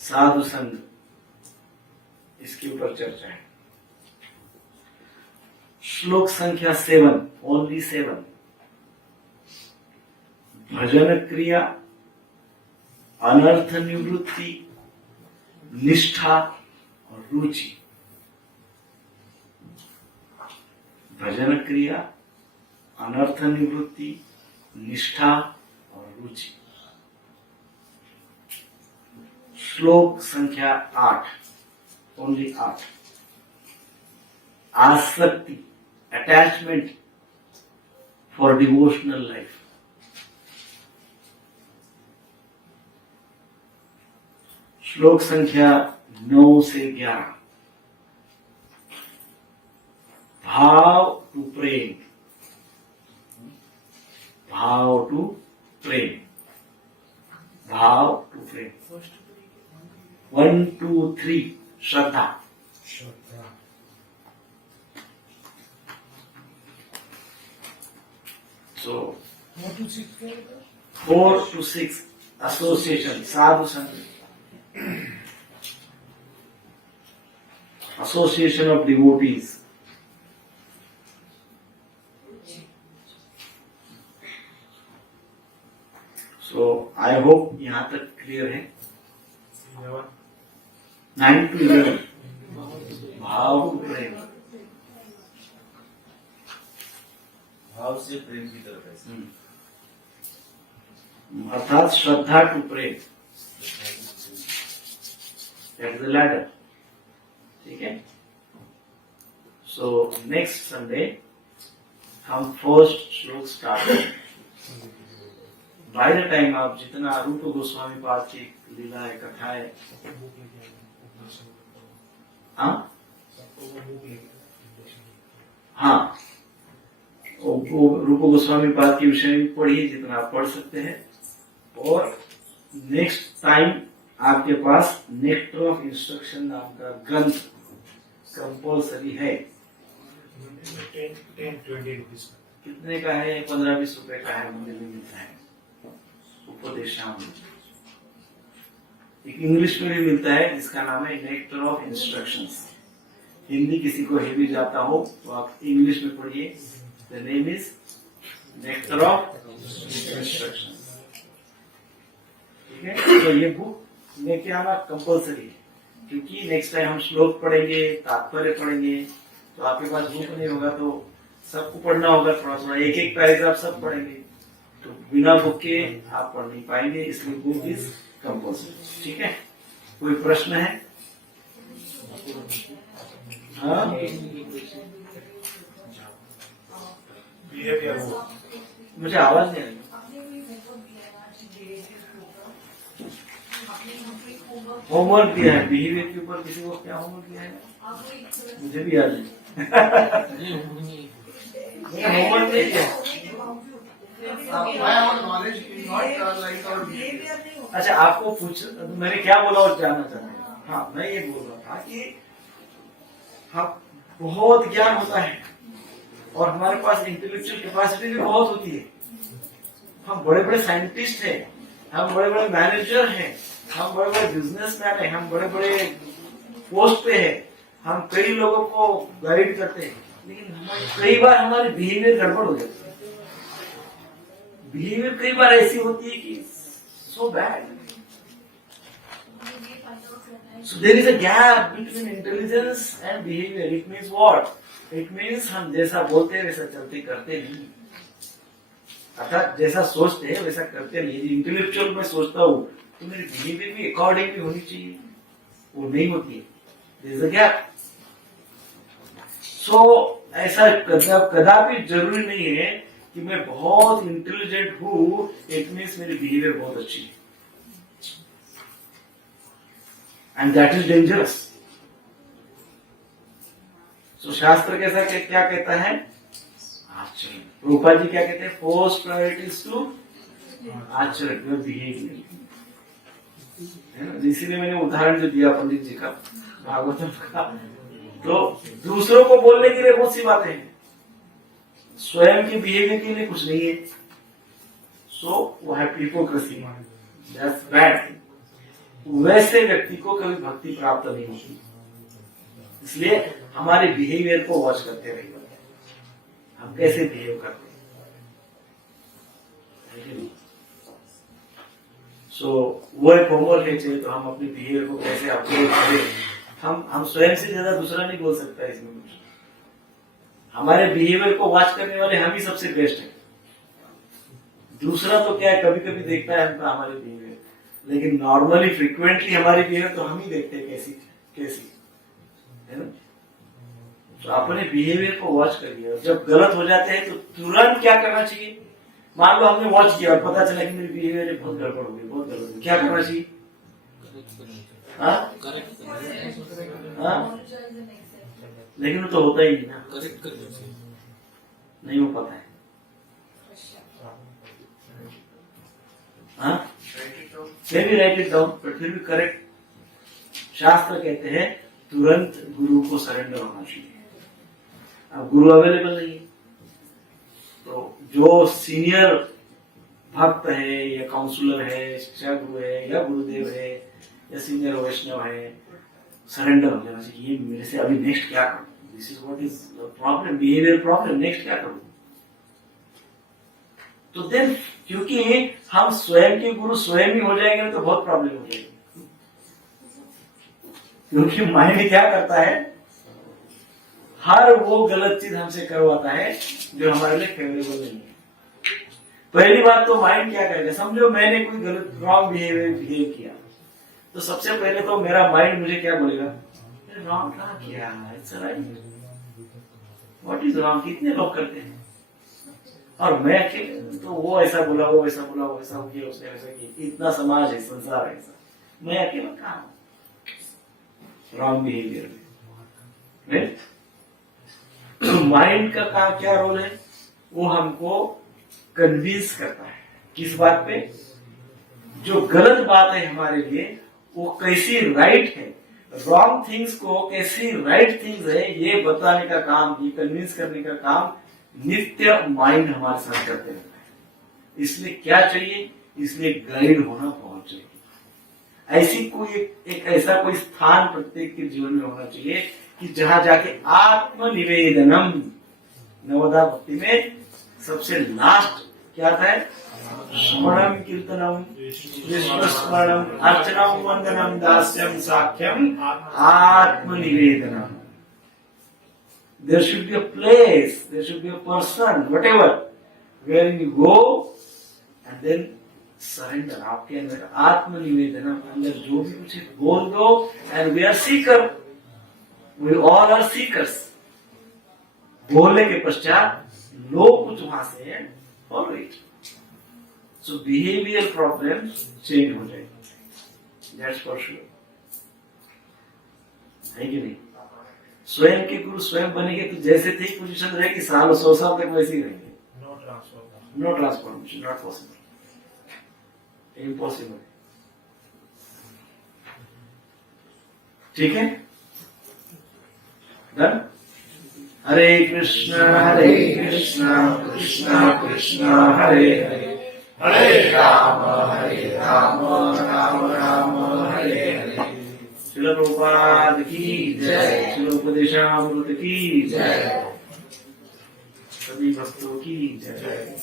साधु संघ, इसके ऊपर चर्चा है। श्लोक संख्या 7, ओनली 7, भजन क्रिया, अनर्थ निवृत्ति, निष्ठा और रुचि। भजन क्रिया, अनर्थ निवृत्ति, निष्ठा और रुचि। श्लोक संख्या 8, ओनली 8। आसक्ति, अटैचमेंट फॉर डिवोशनल लाइफ। श्लोक संख्या 9 से 11। भाव टू प्रेम, भाव टू प्रेम, भाव टू प्रेम। 1, 2, 3 श्रद्धा। श्रद्धा। So 4 to 6 association, sadhu संघ, association of devotees। So I hope यहाँ तक क्लियर है। 9 to 11 भाव टू प्रेम। भाव से प्रेम की तरफ है। अर्थात श्रद्धा टू प्रेम, दैट इज द लैडर। ठीक है। सो नेक्स्ट संडे हम फर्स्ट श्लोक स्टार्ट करेंगे। बाय द टाइम आप जितना रूप गोस्वामी पाद की लीलाएं कथाएं, हाँ हाँ, रूप गोस्वामी पाद के विषय में पढ़िए जितना आप पढ़ सकते हैं। और नेक्स्ट टाइम आपके पास नेक्टर ऑफ इंस्ट्रक्शन नाम का ग्रंथ कंपल्सरी है। 10-20 रुपीज का। कितने का है? 15-20 रुपए का है, मंदिर में मिलता है। उपदेशामृत एक इंग्लिश में भी मिलता है जिसका नाम है नेक्टर ऑफ इंस्ट्रक्शंस। हिंदी किसी को हेवी जाता हो तो आप इंग्लिश में पढ़िए। The name is nectar of instructions. ठीक है। तो ये बुक लेके आना कंपल्सरी है, क्योंकि नेक्स्ट टाइम हम श्लोक पढ़ेंगे, तात्पर्य पढ़ेंगे, तो आपके पास बुक नहीं होगा तो सबको पढ़ना होगा थोड़ा थोड़ा, एक एक पैराग्राफ सब पढ़ेंगे, तो बिना बुक के आप पढ़ नहीं पाएंगे। इसलिए बुक इज कंपल्सरी। ठीक है। कोई प्रश्न है? हाँ, बिहेवियर वो मुझे आवाज नहीं आई। होमवर्क दिया है बिहेवियर के ऊपर। किसी को क्या होमवर्क दिया है? मुझे भी याद नहीं। होमवर्क नहीं दिया। knowledge is not like our behavior. अच्छा, आपको पूछ, मैंने क्या बोला और जानना चाहते हैं? हाँ, मैं ये बोल रहा था कि हम बहुत ज्ञान होता है और हमारे पास इंटेलेक्चुअल कैपेसिटी भी बहुत होती है। हम बड़े बड़े साइंटिस्ट हैं, हम बड़े बड़े मैनेजर हैं, हम बड़े बड़े बिजनेसमैन हैं, हम बड़े बड़े पोस्ट पे हैं, हम कई लोगों को गाइड करते हैं, लेकिन कई बार हमारी बिहेवियर गड़बड़ हो जाती है। बिहेवियर कई बार ऐसी होती है कि so bad. So there is a gap between intelligence and behavior. It means what? It means हम जैसा बोलते हैं वैसा चलते करते नहीं, अर्थात जैसा सोचते हैं वैसा करते नहीं। इंटेलेक्चुअल में सोचता हूँ तो मेरी बिहेवियर भी अकॉर्डिंगली होनी चाहिए, वो नहीं होती है। There is a gap. So ऐसा कदापि जरूरी नहीं है कि मैं बहुत इंटेलिजेंट हूँ इट मीन्स मेरी बिहेवियर बहुत अच्छी है, एंड दैट इज डेंजरस। सो शास्त्र कैसा क्या कहता है? आचरण। प्रभुपाद जी क्या कहते हैं? फर्स्ट प्रायोरिटीज टू आचरण, योर बिहेवियर, है ना। इसीलिए मैंने उदाहरण जो दिया पंडित जी का, भागवतम का, तो दूसरों को बोलने के लिए बहुत सी बातें हैं, स्वयं के बिहेवियर के लिए कुछ नहीं है। सो वो है हिपोक्रेसी, दैट्स बैड। वैसे व्यक्ति को कभी भक्ति प्राप्त नहीं होती। इसलिए हमारे बिहेवियर को वॉच करते रहिए, हम कैसे बिहेव करते हैं। सो वो एक होमवर्क है, चाहिए तो हम अपने बिहेवियर को कैसे अपडेट करें। हम स्वयं से ज्यादा दूसरा नहीं बोल सकता इसमें कुछ। हमारे बिहेवियर को वॉच करने वाले हम ही सबसे बेस्ट हैं। दूसरा तो क्या है, कभी कभी देखता है हमका हमारे बिहेवियर, लेकिन नॉर्मली फ्रिक्वेंटली हमारी बिहेवियर तो हम ही देखते हैं कैसी कैसी है ना। तो अपने बिहेवियर को वॉच करिए, और जब गलत हो जाते हैं तो तुरंत क्या करना चाहिए। मान लो हमने वॉच किया और पता चला कि मेरी बिहेवियर बहुत गड़बड़ हो गई, बहुत गलत हो गई, क्या करना चाहिए? हाँ? हाँ? लेकिन वो तो होता ही नहीं ना, नहीं हो पाता है। हाँ? फिर भी राइट इट डाउन, पर फिर भी करेक्ट। शास्त्र कहते हैं तुरंत गुरु को सरेंडर होना चाहिए। अब गुरु अवेलेबल नहीं है, तो जो सीनियर भक्त है या काउंसलर है, शिक्षा गुरु है या गुरुदेव है या सीनियर वैष्णव है, सरेंडर हो जाना चाहिए। ये मेरे से अभी नेक्स्ट क्या करूं, this is what is problem, behaviour problem, next क्या करूं। तो देन क्योंकि हम स्वयं के गुरु स्वयं ही हो जाएंगे तो बहुत प्रॉब्लम हो जाएगी, क्योंकि माइंड क्या करता है, हर वो गलत चीज हमसे करवाता है जो हमारे लिए फेवरेबल नहीं है। पहली बात तो माइंड क्या करेगा, समझो मैंने कोई गलत रॉन्ग बिहेव किया, तो सबसे पहले तो मेरा माइंड मुझे क्या बोलेगा, रॉन्ग कहा किया, it's right, what is wrong, कितने लोग करते हैं, और मैं अकेले, तो वो ऐसा बोला, वो ऐसा बोला, वो ऐसा किया, उसने ऐसा किया, इतना समाज है, संसार है ऐसा, मैं अकेला कहाँ हूं रॉन्ग बिहेवियर में, राइट। तो माइंड का क्या रोल है, वो हमको कन्विंस करता है किस बात पे, जो गलत बात है हमारे लिए वो कैसी राइट है, रॉन्ग थिंग्स को कैसी राइट थिंग्स है, ये बताने का काम, ये कन्विंस करने का काम नित्य माइंड हमारे साथ करते रहता है। इसलिए क्या चाहिए, इसलिए गाइड होना बहुत चाहिए। ऐसी कोई एक ऐसा कोई स्थान प्रत्येक के जीवन में होना चाहिए कि जहां जाके आत्मनिवेदनम, नवदा भक्ति में सबसे लास्ट क्या था, श्रवणम कीर्तनम विष्णुस्मरणम अर्चनम वंदनम दास्यम साख्यम आत्मनिवेदनम। There should be a place, there should be a person, whatever, where you go and then surrender. आपके अंदर आत्मनिवेदन, अंदर जो भी कुछ बोल दो, and we are seeker, we all are seekers. बोलने के पश्चात लोग कुछ वहां से follow it. So behavioral problems change हो जाएंगे, that's for sure. है कि नहीं? स्वयं के गुरु स्वयं बनेंगे तो जैसे थे पोजीशन रहेगी, सालों 100 साल तक वैसे ही रहेंगे। No transformation, not possible, impossible. ठीक है, डन। हरे कृष्णा कृष्ण कृष्ण हरे हरे, हरे राम राम राम हरे हरे। श्रील प्रभुपाद की जय, श्रील उपदेशामृत की जय, सभी भक्तों की जय।